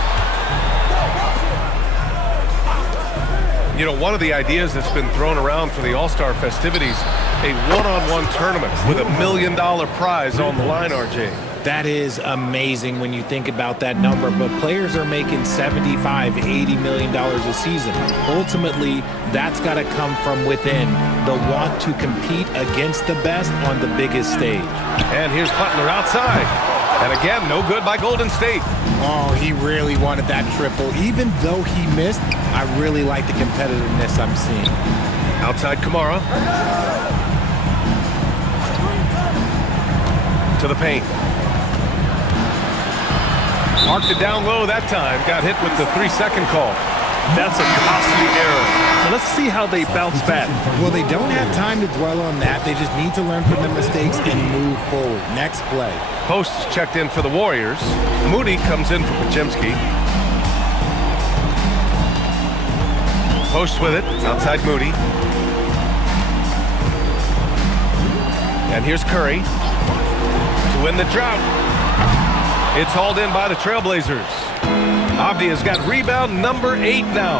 You know, one of the ideas that's been thrown around for the All-Star festivities, a one-on-one tournament with $1 million prize on the line, RJ. That is amazing when you think about that number, but players are making $75, $80 million a season. Ultimately, that's got to come from within, the want to compete against the best on the biggest stage. And here's Butler outside. And again, no good by Golden State. Oh, he really wanted that triple. Even though he missed, I really like the competitiveness I'm seeing. Outside Kamara. To the paint. Marked it down low that time. Got hit with the 3-second call. That's a costly error. Now let's see how they bounce back. Well, they don't have time to dwell on that. They just need to learn from the mistakes and move forward. Next play. Posts checked in for the Warriors. Moody comes in for Podziemski. Post with it. Outside Moody. And here's Curry to win the drought. It's hauled in by the Trailblazers. Avdia's got rebound number 8 now.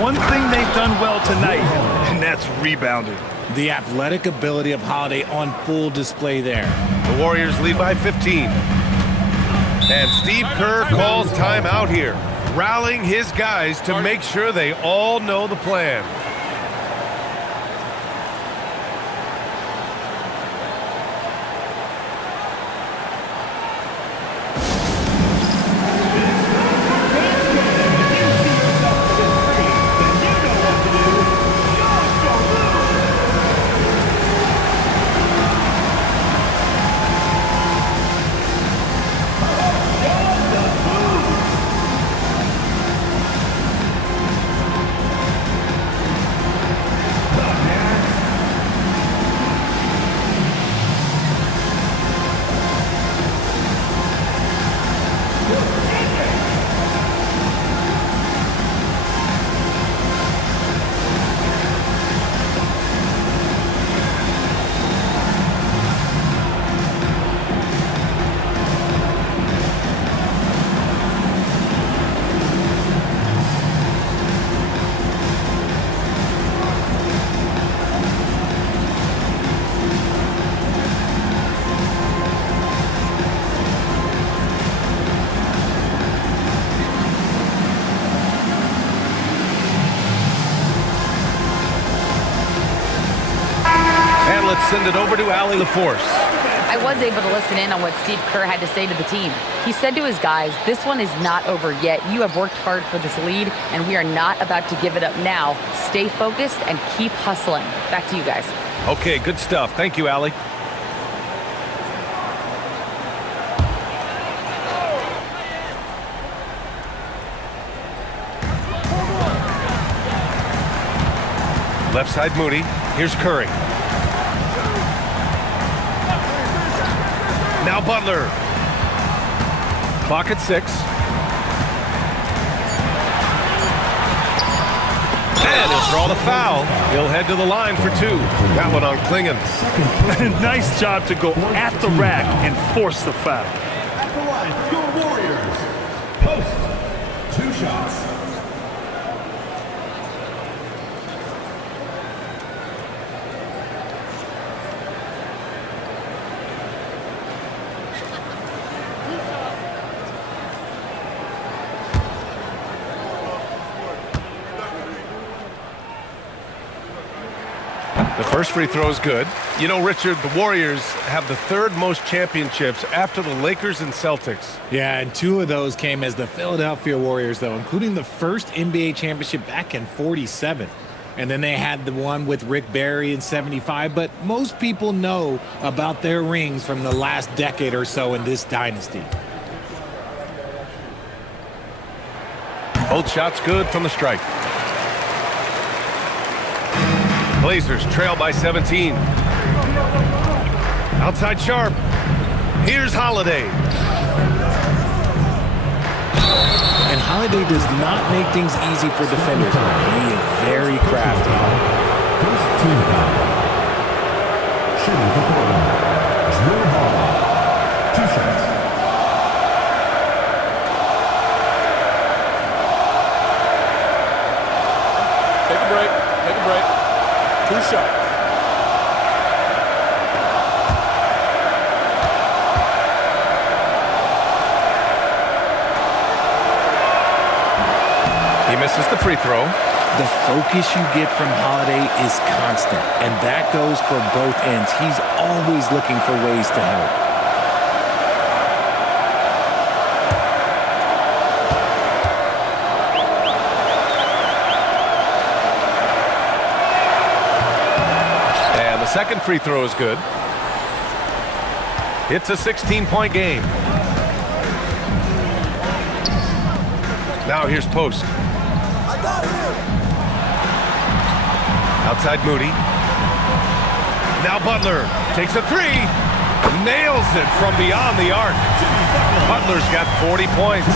One thing they've done well tonight, and that's rebounding. The athletic ability of Holiday on full display there. The Warriors lead by 15. And Steve Kerr calls timeout here, rallying his guys to make sure they all know the plan. Let's send it over to Allie LaForce. I was able to listen in on what Steve Kerr had to say to the team. He said to his guys, this one is not over yet. You have worked hard for this lead, and we are not about to give it up now. Stay focused and keep hustling. Back to you guys. Okay, good stuff. Thank you, Allie. Left side Moody. Here's Curry. Now Butler. Clock at 6. And he'll draw the foul. He'll head to the line for 2. That one on Klingon. Nice job to go at the rack and force the foul. At the line, your Warriors. Post. 2 shots. The first free throw is good. You know, Richard, the Warriors have the 3rd most championships after the Lakers and Celtics. Yeah, and 2 of those came as the Philadelphia Warriors, though, including the first NBA championship back in '47. And then they had the one with Rick Barry in '75. But most people know about their rings from the last decade or so in this dynasty. Both shots good from the stripe. Blazers trail by 17. Outside Sharp. Here's Holiday. And Holiday does not make things easy for defenders. He is very crafty. First team foul. Shooting for Portland. Drew Holiday. 2 shots. Take a break. Take a break. 2 shots. He misses the free throw. The focus you get from Holiday is constant, and that goes for both ends. He's always looking for ways to help. second free throw is good. It's a 16-point game. Now here's Post. Outside Moody. Now Butler takes a three. Nails it from beyond the arc. Butler's got 40 points.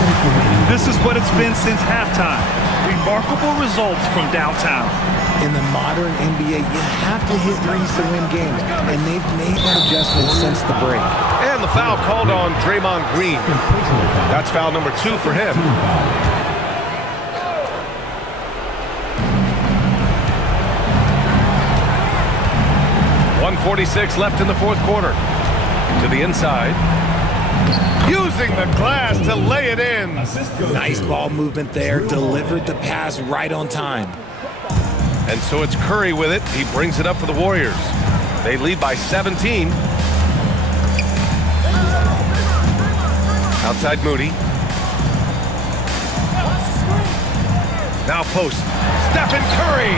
This is what it's been since halftime. Remarkable results from downtown. In the modern NBA, you have to hit threes to win games, and they've made that adjustment since the break. And the foul called on Draymond Green. That's foul number 2 for him. .146 left in the fourth quarter. To the inside. Using the glass to lay it in. Nice ball movement there. Delivered the pass right on time. And so it's Curry with it. He brings it up for the Warriors. They lead by 17. Outside Moody. Now Post. Stephen Curry.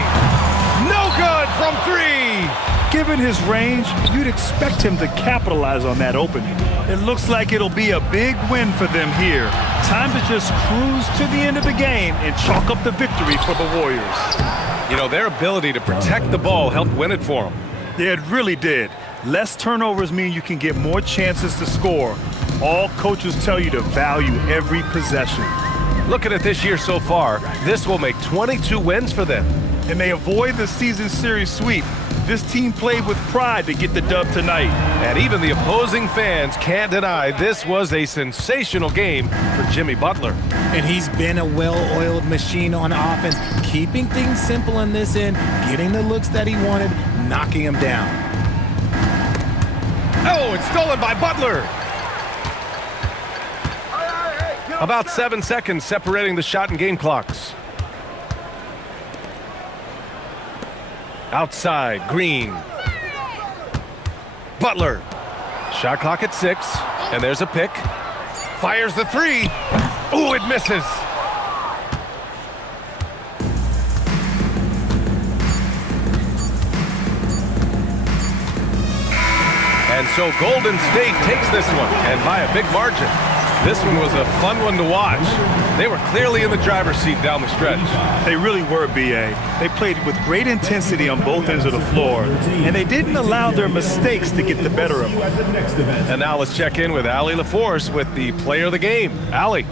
No good from 3. Given his range, you'd expect him to capitalize on that opening. It looks like it'll be a big win for them here. Time to just cruise to the end of the game and chalk up the victory for the Warriors. You know, their ability to protect the ball helped win it for them. Yeah, it really did. Less turnovers mean you can get more chances to score. All coaches tell you to value every possession. Looking at this year so far, this will make 22 wins for them. And they avoid the season series sweep. This team played with pride to get the dub tonight. And even the opposing fans can't deny this was a sensational game for Jimmy Butler. And he's been a well-oiled machine on offense, keeping things simple in this end, getting the looks that he wanted, knocking them down. Oh, it's stolen by Butler. About 7 seconds separating the shot and game clocks. Outside, Green. Butler. Shot clock at 6, and there's a pick. Fires the 3. Ooh, it misses. And so Golden State takes this one, and by a big margin. This one was a fun one to watch. They were clearly in the driver's seat down the stretch. They really were, B.A. They played with great intensity on both ends of the floor, and they didn't allow their mistakes to get the better of them. And now let's check in with Allie LaForce with the player of the game. Allie.